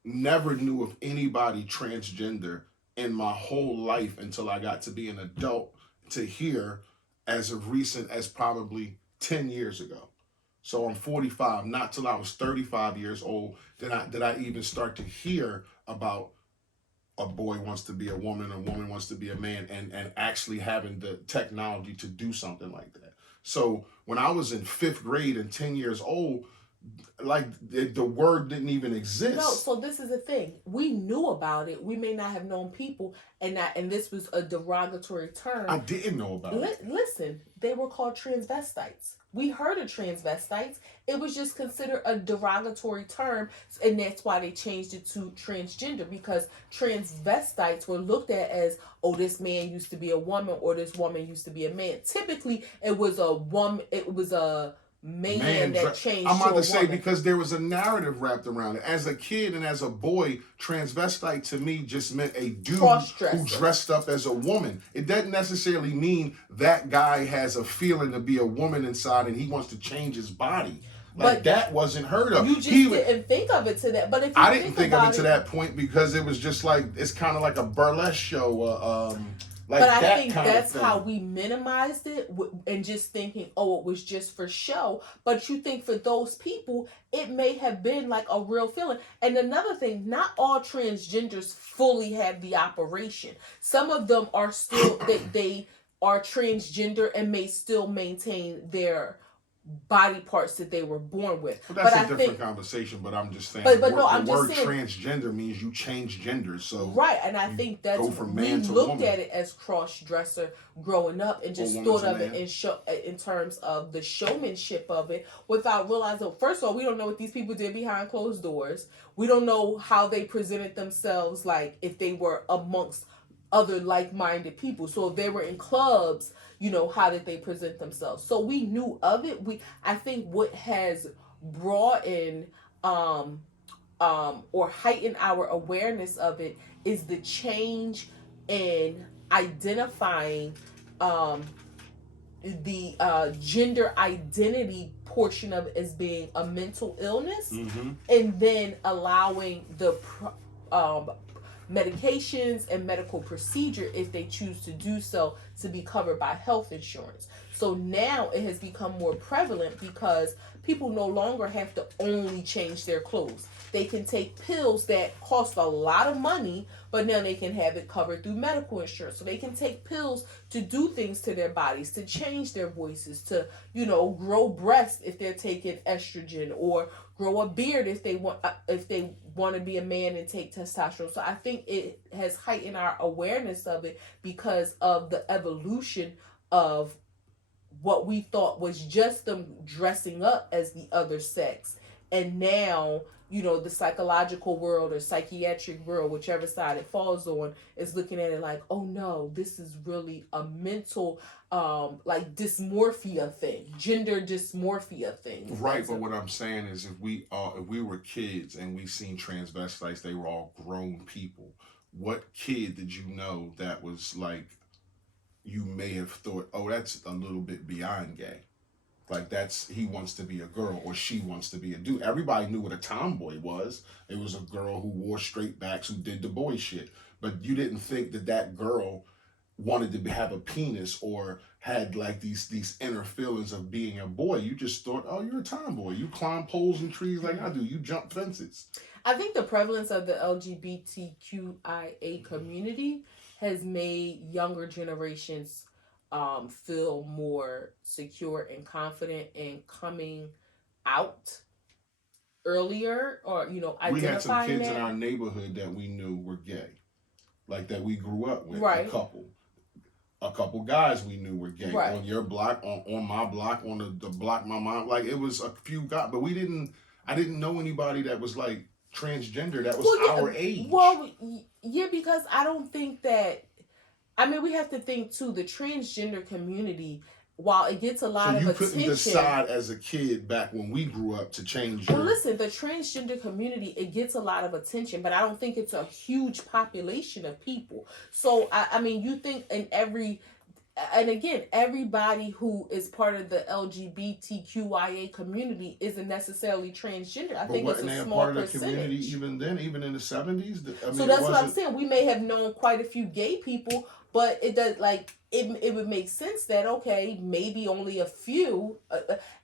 never knew of anybody transgender in my whole life until I got to be an adult to hear as of recent as probably 10 years ago. So I'm 45. Not till I was 35 years old did I even start to hear about a boy wants to be a woman wants to be a man, and actually having the technology to do something like that. So when I was in 5th grade and 10 years old, like the word didn't even exist. No, so this is the thing. We knew about it. We may not have known people, and this was a derogatory term. I didn't know about it. Listen, they were called transvestites. We heard of transvestites. It was just considered a derogatory term, and that's why they changed it to transgender, because transvestites were looked at as, oh, this man used to be a woman or this woman used to be a man. Typically, it was a woman. It was a man that changed. I'm about to say, because there was a narrative wrapped around it. As a kid and as a boy, transvestite to me just meant a dude who dressed up as a woman. It doesn't necessarily mean that guy has a feeling to be a woman inside and he wants to change his body. But that wasn't heard of. You just didn't think of it to that. But if you I didn't think of it to that point, because it was just like, it's kind of like a burlesque show. Like, but I think that's how we minimized it, and just thinking, oh, it was just for show. But you think for those people, it may have been like a real feeling. And another thing, not all transgenders fully have the operation. Some of them are still, they are transgender and may still maintain their body parts that they were born with. Well, that's a different conversation, but I'm just saying, the word transgender means you change genders. So right, and I think that's we looked at it as cross-dresser growing up, and just thought of it in terms of the showmanship of it, without realizing, first of all, we don't know what these people did behind closed doors. We don't know how they presented themselves, like if they were amongst other like-minded people. So if they were in clubs, how did they present themselves? So we knew of it. I think what has broadened or heightened our awareness of it is the change in identifying the gender identity portion of it as being a mental illness, and then allowing the medications and medical procedure, if they choose to do so, to be covered by health insurance. So now it has become more prevalent because people no longer have to only change their clothes. They can take pills that cost a lot of money, but now they can have it covered through medical insurance. So they can take pills to do things to their bodies, to change their voices, to, grow breasts if they're taking estrogen, or grow a beard if they want to be a man and take testosterone. So I think it has heightened our awareness of it because of the evolution of what we thought was just them dressing up as the other sex. And now, the psychological world or psychiatric world, whichever side it falls on, is looking at it like, oh no, this is really a mental, like dysmorphia thing, gender dysmorphia thing. Right, but what I'm saying is, if we were kids and we seen transvestites, they were all grown people. What kid did you know that was like, you may have thought, oh, that's a little bit beyond gay? Like, he wants to be a girl or she wants to be a dude. Everybody knew what a tomboy was. It was a girl who wore straight backs, who did the boy shit. But you didn't think that girl wanted to have a penis or had like these inner feelings of being a boy. You just thought, oh, you're a tomboy. You climb poles and trees like I do. You jump fences. I think the prevalence of the LGBTQIA community has made younger generations feel more secure and confident in coming out earlier, or identifying. We had some kids in our neighborhood that we knew were gay, like that we grew up with, right. A couple. a couple guys we knew were gay Right. on your block, on my block, on the block my mom. Like it was a few guys, but I didn't know anybody that was like transgender that was our age. Well, yeah, because I don't think that. I mean, we have to think too. The transgender community, while it gets a lot of attention, so you couldn't decide as a kid back when we grew up to change. Well, listen, the transgender community, it gets a lot of attention, but I don't think it's a huge population of people. So I mean, you think in every. And again, everybody who is part of the LGBTQIA community isn't necessarily transgender. I think it's a small percentage. Community even then, even in the 70s. So that's what I'm saying. We may have known quite a few gay people, but it does it would make sense that okay, maybe only a few.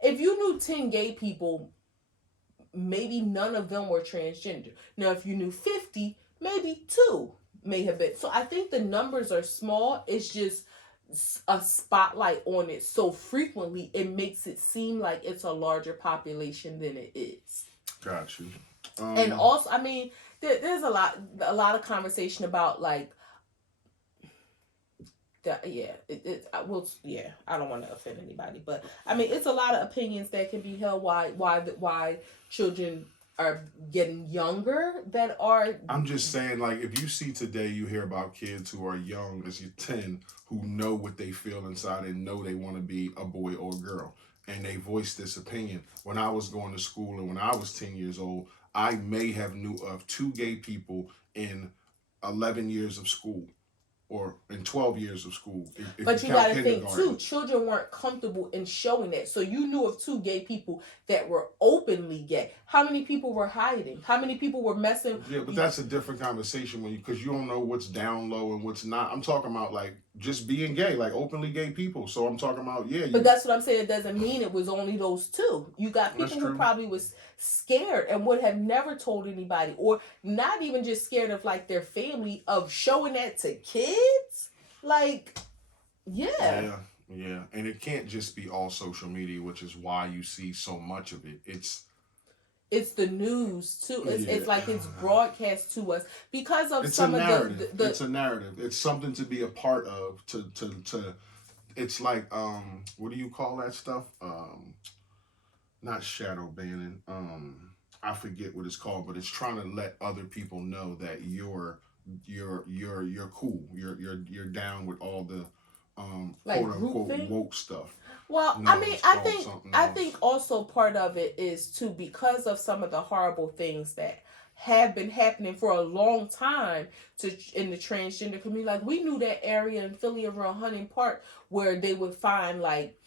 If you knew 10 gay people, maybe none of them were transgender. Now, if you knew 50, maybe 2 may have been. So I think the numbers are small. It's just a spotlight on it so frequently, it makes it seem like it's a larger population than it is. Got you. And also, I mean, there's a lot of conversation about like that. Yeah, I don't want to offend anybody, but I mean, it's a lot of opinions that can be held why children are getting younger that are. I'm just saying, like, if you see today, you hear about kids who are young as you're 10 who know what they feel inside and know they want to be a boy or a girl, and they voice this opinion. When I was going to school and when I was 10 years old, I may have knew of 2 gay people in 11 years of school. Or in 12 years of school. But you got to think, too, children weren't comfortable in showing that. So you knew of 2 gay people that were openly gay. How many people were hiding? How many people were messing? Yeah, but that's a different conversation because you don't know what's down low and what's not. I'm talking about, like, just being gay, like openly gay people. So I'm talking about, But that's what I'm saying. It doesn't mean it was only those 2. You got people who probably was scared and would have never told anybody, or not even just scared of like their family of showing that to kids. Like, yeah, and it can't just be all social media, which is why you see so much of it. It's the news too. It's like it's broadcast to us because of it's a narrative. It's a narrative. It's something to be a part of. To it's like what do you call that stuff? Not shadow banning. I forget what it's called, but it's trying to let other people know that you're cool. You're down with all the like quote unquote woke stuff. Well, no, I mean, I think also part of it is too because of some of the horrible things that have been happening for a long time in the transgender community. Like we knew that area in Philly around Hunting Park where they would find like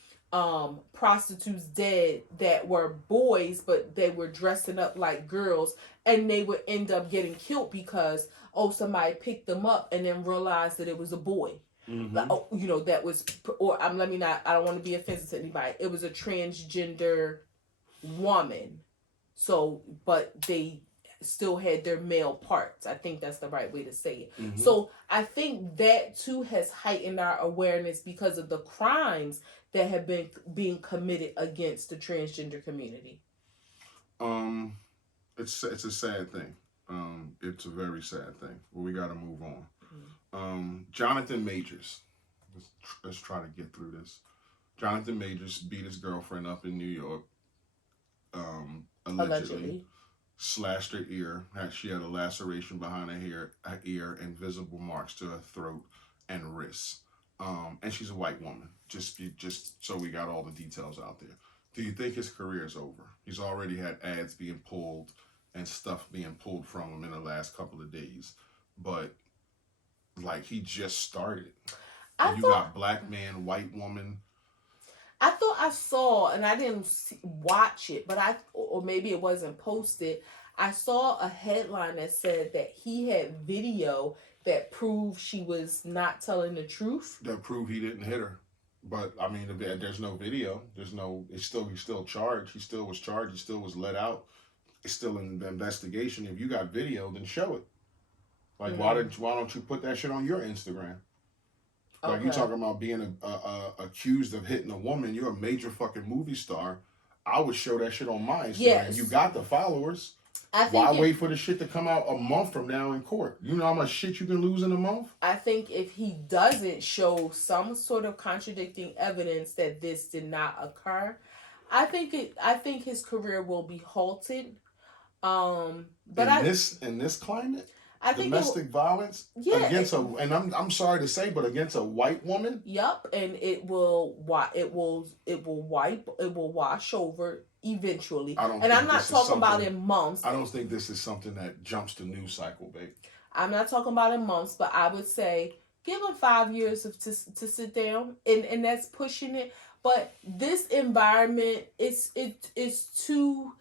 prostitutes dead that were boys, but they were dressing up like girls, and they would end up getting killed because somebody picked them up and then realized that it was a boy. Mm-hmm. That was, or I don't want to be offensive to anybody. It was a transgender woman. So, but they still had their male parts. I think that's the right way to say it. Mm-hmm. So I think that too has heightened our awareness because of the crimes that have been being committed against the transgender community. It's a sad thing. It's a very sad thing. But we got to move on. Jonathan Majors. Let's try to get through this. Jonathan Majors beat his girlfriend up in New York. Allegedly. Slashed her ear. She had a laceration behind her ear and visible marks to her throat and wrists. And she's a white woman. Just so we got all the details out there. Do you think his career is over? He's already had ads being pulled and stuff being pulled from him in the last couple of days. But like he just started. Got black man, white woman. I thought I saw, and I didn't watch it, but or maybe it wasn't posted. I saw a headline that said that he had video that proved she was not telling the truth. That proved he didn't hit her. But I mean, there's no video. He's still charged. He still was charged. He still was let out. It's still in the investigation. If you got video, then show it. Like, why don't you put that shit on your Instagram? Like, you talking about being accused of hitting a woman. You're a major fucking movie star. I would show that shit on my Instagram. Yes. You got the followers. Why wait for the shit to come out a month from now in court? You know how much shit you can lose in a month? I think if he doesn't show some sort of contradicting evidence that this did not occur, I think his career will be halted. But in this climate, I think domestic violence against I'm sorry to say, but against a white woman. Yep, and it will wash over eventually. I'm not talking about in months. I don't think this is something that jumps the news cycle, babe. I'm not talking about in months, but I would say give him 5 years to sit down, and that's pushing it. But this environment is too.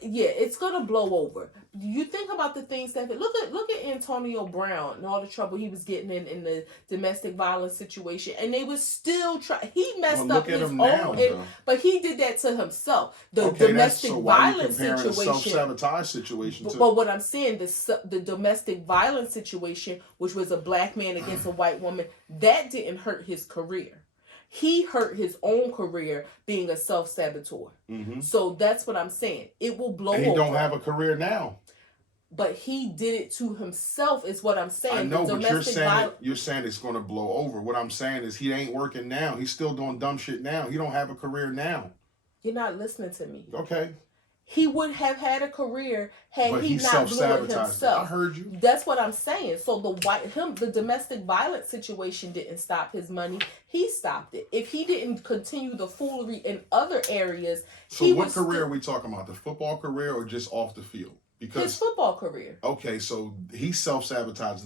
Yeah, it's gonna blow over. You think about the things that look at Antonio Brown and all the trouble he was getting in the domestic violence situation, and they was still try. He messed up his own, but he did that to himself. The domestic violence situation, self-sabotage situation. But what I'm saying, the domestic violence situation, which was a black man against a white woman, that didn't hurt his career. He hurt his own career being a self-saboteur. Mm-hmm. So that's what I'm saying. It will blow over. And he don't have a career now. But he did it to himself is what I'm saying. I know, but you're saying it's going to blow over. What I'm saying is he ain't working now. He's still doing dumb shit now. He don't have a career now. You're not listening to me. Okay. He would have had a career had he not blew it himself. I heard you. That's what I'm saying. So the domestic violence situation didn't stop his money. He stopped it. If he didn't continue the foolery in other areas, so what career are we talking about? The football career or just off the field? Because his football career. Okay, so he self-sabotaged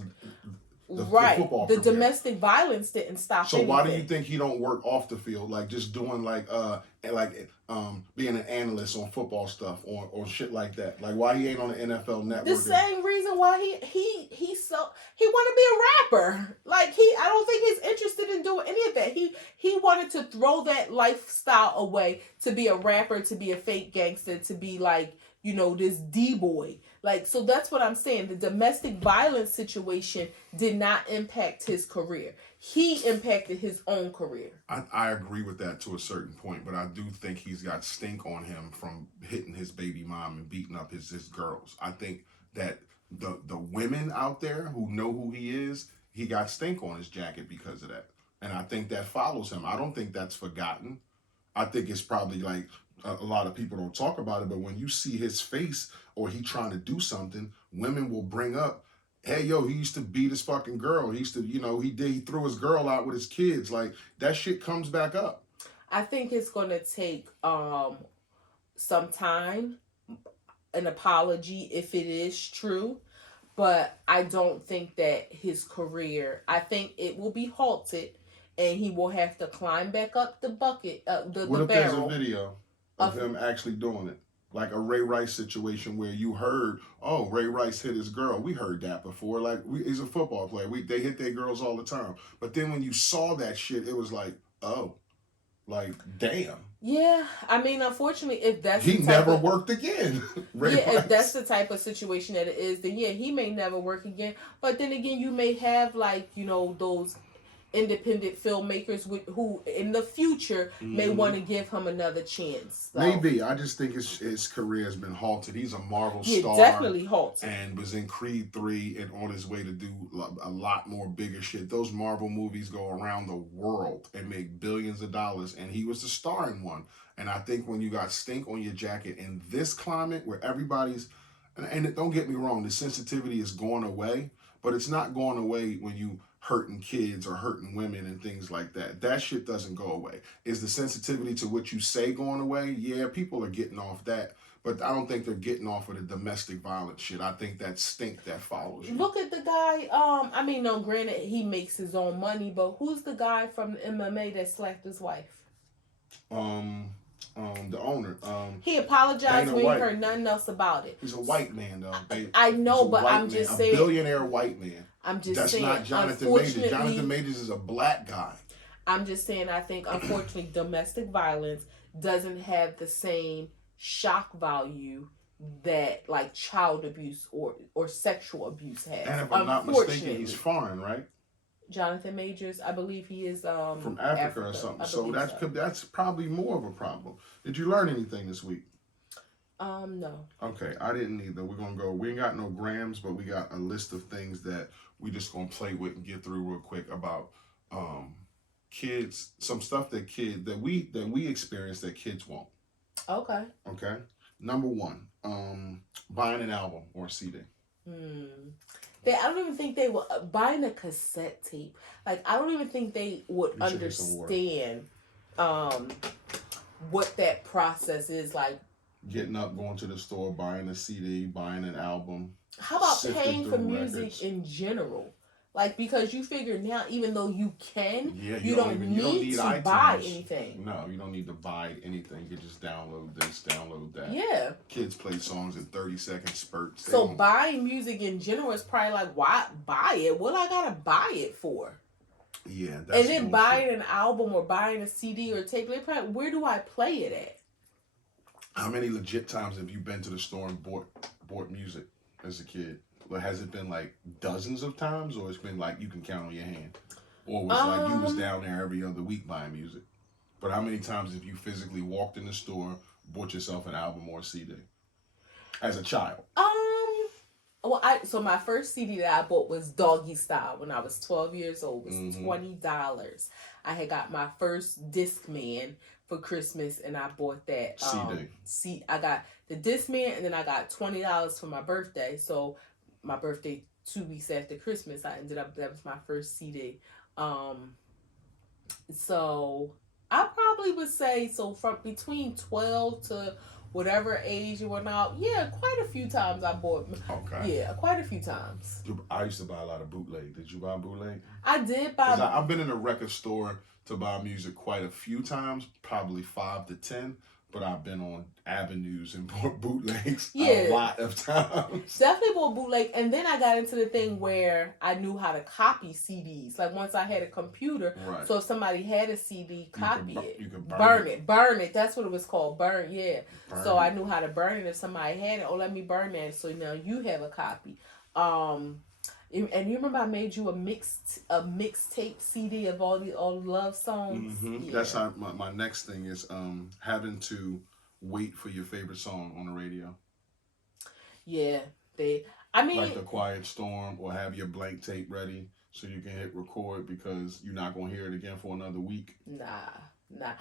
the football career. The domestic violence didn't stop. So why do you think he don't work off the field, like just doing being an analyst on football stuff or shit like that? Like why he ain't on the NFL Network? The same reason why he want to be a rapper. Like I don't think he's interested in doing any of that. He wanted to throw that lifestyle away to be a rapper, to be a fake gangster, to be like, this D-boy. Like, so that's what I'm saying. The domestic violence situation did not impact his career. He impacted his own career. I agree with that to a certain point, but I do think he's got stink on him from hitting his baby mom and beating up his girls. I think that the women out there who know who he is, he got stink on his jacket because of that. And I think that follows him. I don't think that's forgotten. I think it's probably like a lot of people don't talk about it, but when you see his face or he trying to do something, women will bring up, hey, yo, he used to beat his fucking girl. He used to, he threw his girl out with his kids. Like, that shit comes back up. I think it's going to take some time, an apology if it is true, but I don't think that his career, I think it will be halted and he will have to climb back up the bucket, the what if barrel. There's a video of him actually doing it? Like a Ray Rice situation where you heard, oh, Ray Rice hit his girl. We heard that before. Like, he's a football player. They hit their girls all the time. But then when you saw that shit, it was like, oh, like, damn. Yeah, I mean, unfortunately, if that's he never worked again. Rice. If that's the type of situation that it is, then yeah, he may never work again. But then again, you may have like, those independent filmmakers who in the future may want to give him another chance. So. Maybe. I just think his career has been halted. He's a Marvel star. Definitely halted. And was in Creed 3 and on his way to do a lot more bigger shit. Those Marvel movies go around the world and make billions of dollars. And he was the star in one. And I think when you got stink on your jacket in this climate where everybody's... And don't get me wrong, the sensitivity is going away. But it's not going away when you... hurting kids or hurting women and things like that. That shit doesn't go away. Is the sensitivity to what you say going away? Yeah, people are getting off that. But I don't think they're getting off of the domestic violence shit. I think that stink that follows you. Look at the guy, granted, he makes his own money, but who's the guy from the MMA that slapped his wife? The owner. He apologized when he heard nothing else about it. He's a white man, though. I know, but I'm just saying. A billionaire white man. I'm just saying. That's not Jonathan Majors. Jonathan Majors is a black guy. I'm just saying, I think, unfortunately, domestic violence doesn't have the same shock value that, like, child abuse or sexual abuse has. And if I'm not mistaken, he's foreign, right? Jonathan Majors, I believe he is from Africa or something. So that's probably more of a problem. Did you learn anything this week? No. Okay, I didn't either. We're gonna go. We ain't got no grams, but we got a list of things that we just gonna play with and get through real quick about um kids. Some stuff that we experience that kids won't. Okay. Okay. Number one, buying an album or a CD. Hmm. I don't even think they would buying a cassette tape. Like I don't even think they would You should get some water. understand um what that process is like. Getting up, going to the store, buying a CD, buying an album. How about sifting paying for through music records. in general? Like because you figure now, even though you can, Yeah, you don't need to iTunes. buy anything. No, you don't need to buy anything. You just download this, download that. Yeah. Kids play songs in 30-second spurts. So buying music in general is probably like, why buy it? What I gotta buy it for? Yeah, that's and then buying an album or buying a CD or tape, where do I play it at? How many legit times have you been to the store and bought music as a kid? Or has it been like dozens of times, or it's been like you can count on your hand? Or was like you was down there every other week buying music? But how many times have you physically walked in the store, bought yourself an album or a CD as a child? So my first CD that I bought was Doggy Style when I was 12 years old. It was $20. I had got my first Discman for Christmas, and I bought that CD. I got the Discman, and then I got $20 for my birthday. So my birthday 2 weeks after Christmas, that was my first CD. So I probably would say from between 12 to whatever age you went out, quite a few times I bought. Okay. Yeah, quite a few times. I used to buy a lot of bootleg. Did you buy bootleg? I did buy. I've been in a record store to buy music quite a few times, probably 5 to 10. But I've been on avenues and bought bootlegs a lot of times. Definitely bought bootleg, and then I got into the thing where I knew how to copy CDs. Like once I had a computer, so if somebody had a CD, copy it. You could burn it. That's what it was called, burn. Yeah. So I knew how to burn it if somebody had it. Oh, let me burn that. So now you have a copy. And you remember I made you a mixtape CD of all the love songs. Mm-hmm. Yeah. That's how my next thing is having to wait for your favorite song on the radio. Yeah, like The Quiet Storm, or have your blank tape ready so you can hit record because you're not gonna hear it again for another week. Nah.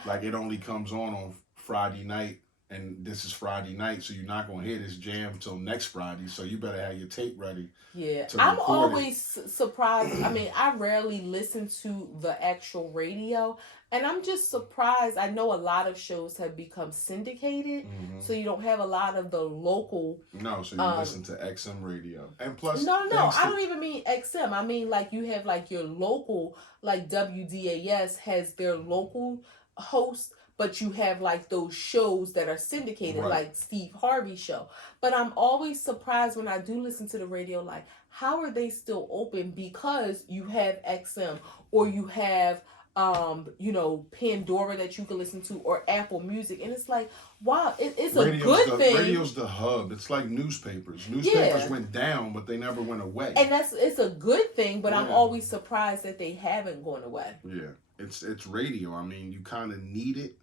Like it only comes on Friday night. And this is Friday night, so you're not going to hear this jam till next Friday. So you better have your tape ready. Yeah. I'm always surprised. I mean, I rarely listen to the actual radio. And I'm just surprised. I know a lot of shows have become syndicated. So you don't have a lot of the local. No, so you listen to XM radio. And plus. No. I don't even mean XM. I mean, like, you have, like, your local, like, WDAS has their local host. But you have like those shows that are syndicated, like Steve Harvey's show. But I'm always surprised when I do listen to the radio, like, how are they still open? Because you have XM, or you have, Pandora that you can listen to, or Apple Music. And it's like, wow, it's a good thing. Radio's the hub. It's like newspapers. Newspapers went down, but they never went away. And it's a good thing, but I'm always surprised that they haven't gone away. Yeah, it's radio. I mean, you kind of need it.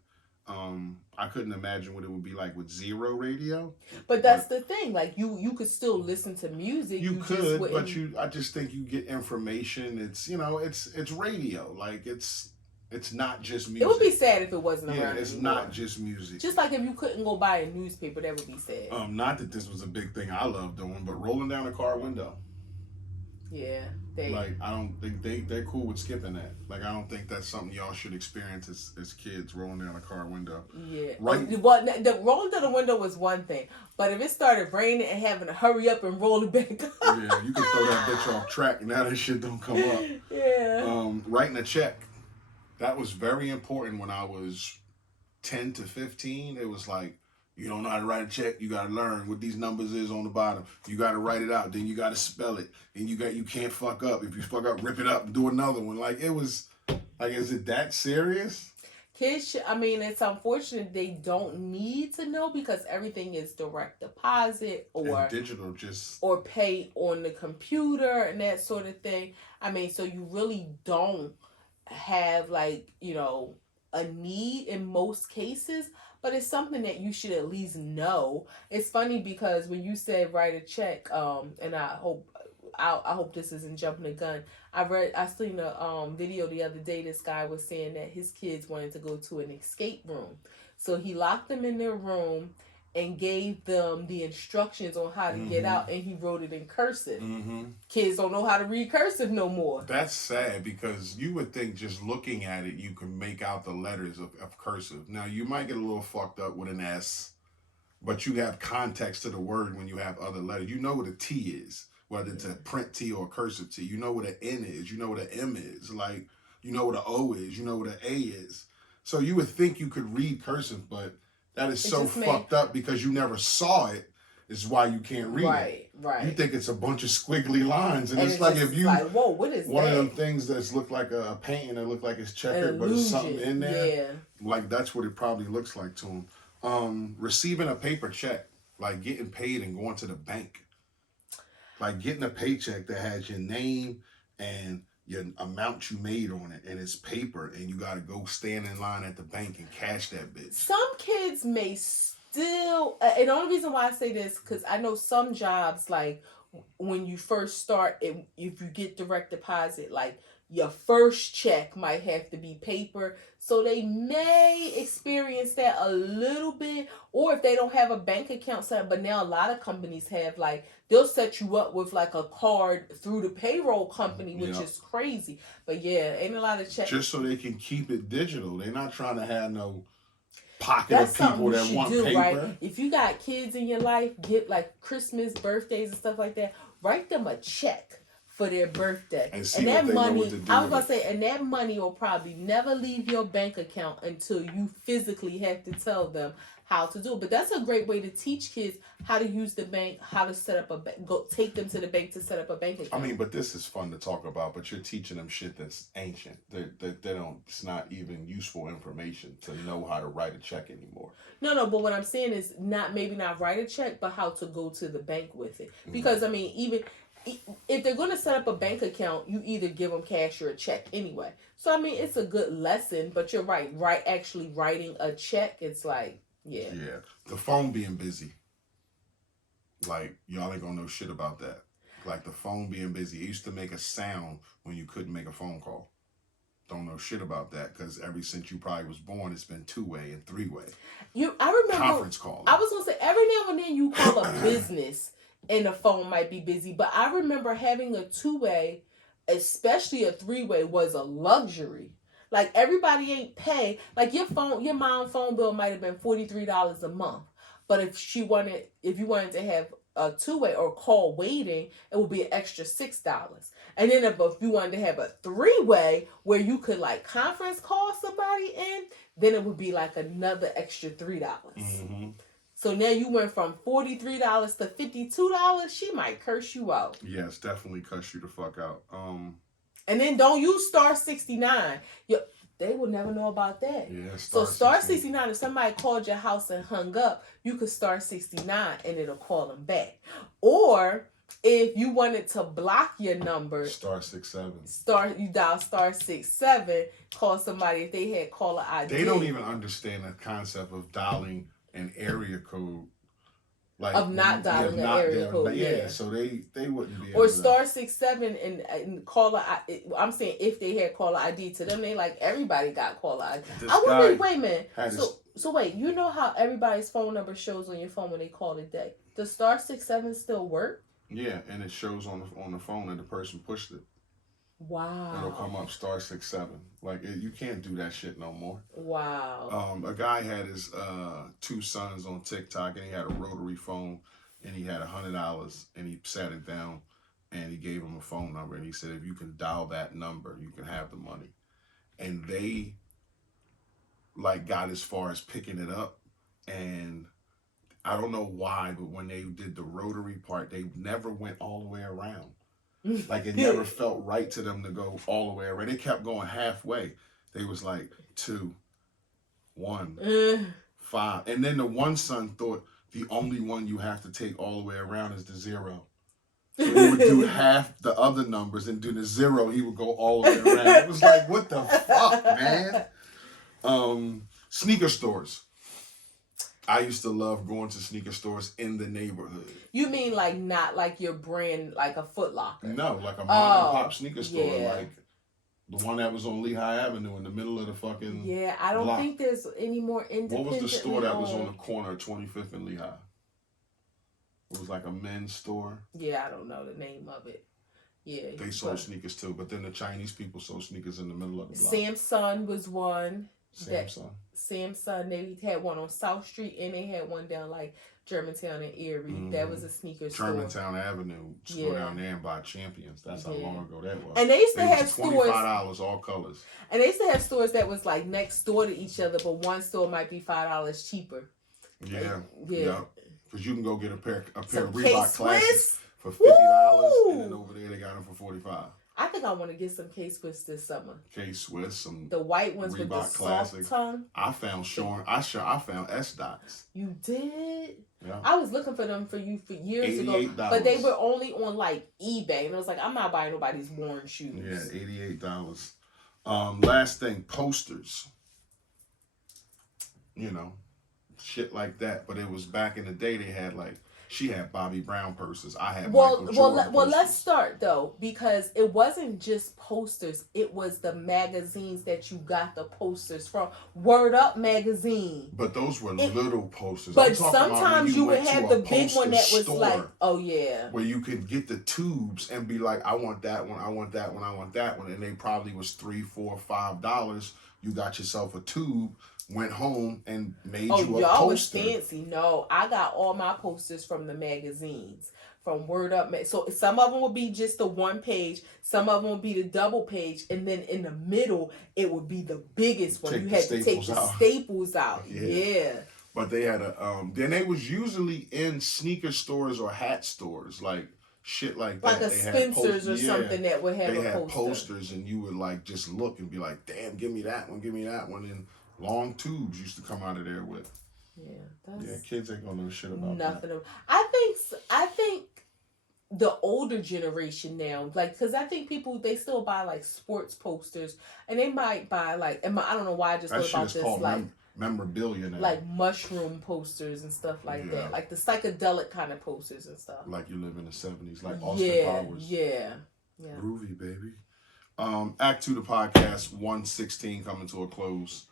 I couldn't imagine what it would be like with zero radio. But that's the thing. Like you could still listen to music. You could, but I just think you get information. It's it's radio. Like it's not just music. It would be sad if it wasn't around. Yeah, it's anymore. Not just music. Just like if you couldn't go buy a newspaper, that would be sad. Not that this was a big thing I love doing, but rolling down a car window. Yeah. I don't think they're cool with skipping that. Like, I don't think that's something y'all should experience as kids, rolling down a car window. Yeah. Right. Well, the rolling down the window was one thing, but if it started raining and having to hurry up and roll it back up. Yeah, you can throw that bitch off track and now that shit don't come up. Yeah. Writing a check. That was very important when I was 10 to 15. It was like, you don't know how to write a check, you gotta learn what these numbers is on the bottom. You gotta write it out, then you gotta spell it. And you can't fuck up. If you fuck up, rip it up and do another one. Like, it was like, is it that serious? Kids, it's unfortunate they don't need to know because everything is direct deposit or and digital, or pay on the computer and that sort of thing. So you really don't have a need in most cases, but it's something that you should at least know. It's funny because when you said write a check, and I hope this isn't jumping the gun. I seen a video the other day. This guy was saying that his kids wanted to go to an escape room, so he locked them in their room and gave them the instructions on how to get out, and he wrote it in cursive. Kids don't know how to read cursive no more. That's sad, because you would think just looking at it you can make out the letters of cursive. Now you might get a little fucked up with an S, but you have context to the word when you have other letters. You know what a T is, whether it's a print T or a cursive T. You know what an N is. You know what an M is. Like, you know what an O is. You know what an A is. So you would think you could read cursive, but that is so fucked up because you never saw it. Is why you can't read it. Right. You think it's a bunch of squiggly lines, and it's like if you like, whoa, what is one that? of them things that's look like a painting that look like it's checkered, but it's something in there. Yeah. Like that's what it probably looks like to them. Receiving a paper check, like getting paid and going to the bank, like getting a paycheck that has your name and your amount you made on it, and it's paper, and you got to go stand in line at the bank and cash that bitch. Some kids may still, and the only reason why I say this, because I know some jobs, like when you first start, if you get direct deposit, like your first check might have to be paper, so they may experience that a little bit. Or if they don't have a bank account set up, but now a lot of companies have, like, they'll set you up with like a card through the payroll company, which is crazy. But yeah, ain't a lot of checks. Just so they can keep it digital. They're not trying to have no pocket of people that want paper. Right? If you got kids in your life, get like Christmas, birthdays, and stuff like that, write them a check for their birthday. And see what they know what to do. I was about to say, and that money will probably never leave your bank account until you physically have to tell them how to do it. But that's a great way to teach kids how to use the bank, how to set up a bank, go take them to the bank to set up a bank account. I mean, but this is fun to talk about, but you're teaching them shit that's ancient. They don't, it's not even useful information to know how to write a check anymore. No, but what I'm saying is maybe not write a check, but how to go to the bank with it. Because, I mean, even if they're going to set up a bank account, you either give them cash or a check anyway. So, I mean, it's a good lesson, but you're right. Actually writing a check, it's like, yeah. The phone being busy. Like, y'all ain't gonna know shit about that. Like, the phone being busy. It used to make a sound when you couldn't make a phone call. Don't know shit about that, because ever since you probably was born, it's been 2-way and 3-way. I remember conference call. I was gonna say, every now and then you call a business and the phone might be busy, but I remember having a 2-way, especially a 3-way, was a luxury. Like, everybody ain't pay. Like, your mom's phone bill might have been $43 a month. But if you wanted to have a 2-way or call waiting, it would be an extra $6. And then if you wanted to have a 3-way where you could like conference call somebody in, then it would be like another extra $3. So now you went from $43 to $52. She might curse you out. Yes, definitely cuss you the fuck out. And then don't use star 69. They will never know about that. Yeah, so star 69, if somebody called your house and hung up, you could star 69 and it'll call them back. Or if you wanted to block your number, star 67. You dial star 67, call somebody if they had caller ID. They don't even understand the concept of dialing an area code. Like, of not dialing an area code. Yeah, so they wouldn't be able or to. star 67 and caller. I'm saying if they had caller ID, to them they like everybody got caller ID. Wait a minute. So wait, you know how everybody's phone number shows on your phone when they call a day? Does star 67 still work? Yeah, and it shows on the phone that the person pushed it. Wow. It'll come up star 67. Like, you can't do that shit no more. Wow. A guy had his 2 sons on TikTok, and he had a rotary phone, and he had $100, and he sat it down, and he gave him a phone number, and he said, if you can dial that number, you can have the money. And they like got as far as picking it up, and I don't know why, but when they did the rotary part, they never went all the way around. Like, it never felt right to them to go all the way around. They kept going halfway. They was like 2, 1, 5. And then the one son thought the only one you have to take all the way around is the 0. So he would do half the other numbers and do the 0. He would go all the way around. It was like, what the fuck, man? Sneaker stores. I used to love going to sneaker stores in the neighborhood. You mean like not like your brand, like a Foot Locker? No, like a mom and pop sneaker store, like the one that was on Lehigh Avenue in the middle of the fucking Yeah, I don't think there's any more independent. What was the store that was on the corner of 25th and Lehigh? It was like a men's store. Yeah, I don't know the name of it. Yeah, they sold sneakers too, but then the Chinese people sold sneakers in the middle of the block. Samsung was one. Samsung. They had one on South Street, and they had one down like Germantown and Erie. That was a sneaker store. Germantown Avenue. Just go down there and buy Champions. That's how long ago that was. And they used to have stores. $25 all colors. And they used to have stores that was like next door to each other, but one store might be $5 cheaper. Yeah. Because you can go get a pair of Reebok Classics for $50, and then over there they got them for $45. I think I want to get some K-Swiss this summer. K-Swiss, some the white ones Reebok with the Classic. soft tongue. I found I found S-Dots. You did? Yeah. I was looking for them for years ago, but they were only on like eBay, and I was like, I'm not buying nobody's worn shoes. Yeah, $88. Last thing, posters. You know, shit like that. But it was back in the day. They had like. She had Bobby Brown purses. I had Michael Jordan well. Let's start though, because it wasn't just posters. It was the magazines that you got the posters from. Word Up magazine. But those were little posters. But sometimes you would have the big one that was like, oh yeah, where you could get the tubes and be like, I want that one, I want that one, I want that one, and they probably was $3, $4, $5. You got yourself a tube. Went home and made you a poster. Oh, y'all was fancy. No, I got all my posters from the magazines, from Word Up. So some of them would be just the one page, some of them would be the double page, and then in the middle, it would be the biggest one. You had to take the staples out. Yeah. But they had then they was usually in sneaker stores or hat stores, like shit like that. Like a Spencer's or something that would have a poster. They had posters, and you would like just look and be like, damn, give me that one, and long tubes used to come out of there with. Yeah, kids ain't gonna know shit about nothing. That. I think the older generation now, like, because I think people, they still buy like sports posters, and they might buy like, I don't know why I just thought about this, like memorabilia now. Like mushroom posters and stuff like that, like the psychedelic kind of posters and stuff. Like you live in the 70s, like Austin Powers. Yeah. Groovy, baby. Act 2 the podcast 116 coming to a close.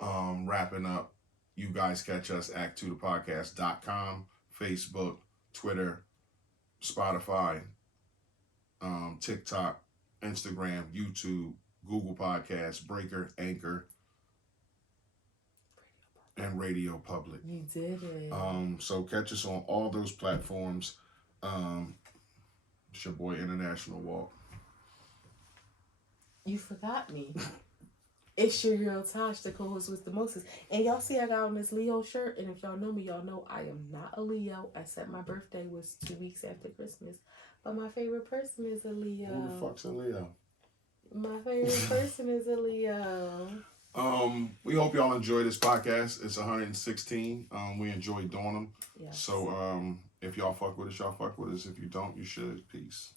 Wrapping up. You guys catch us act2thepodcast.com, Facebook, Twitter, Spotify, TikTok, Instagram, YouTube, Google Podcasts, Breaker, Anchor, and Radio Public. You did it. So catch us on all those platforms. It's your boy International Walk. You forgot me. It's your girl Tosh, the co-host with the Moses. And y'all see I got on this Leo shirt. And if y'all know me, y'all know I am not a Leo. I said my birthday was 2 weeks after Christmas. But my favorite person is a Leo. Who the fuck's a Leo? My favorite person is a Leo. We hope y'all enjoy this podcast. It's 116. We enjoy doing them. Yes. So if y'all fuck with us, y'all fuck with us. If you don't, you should. Peace.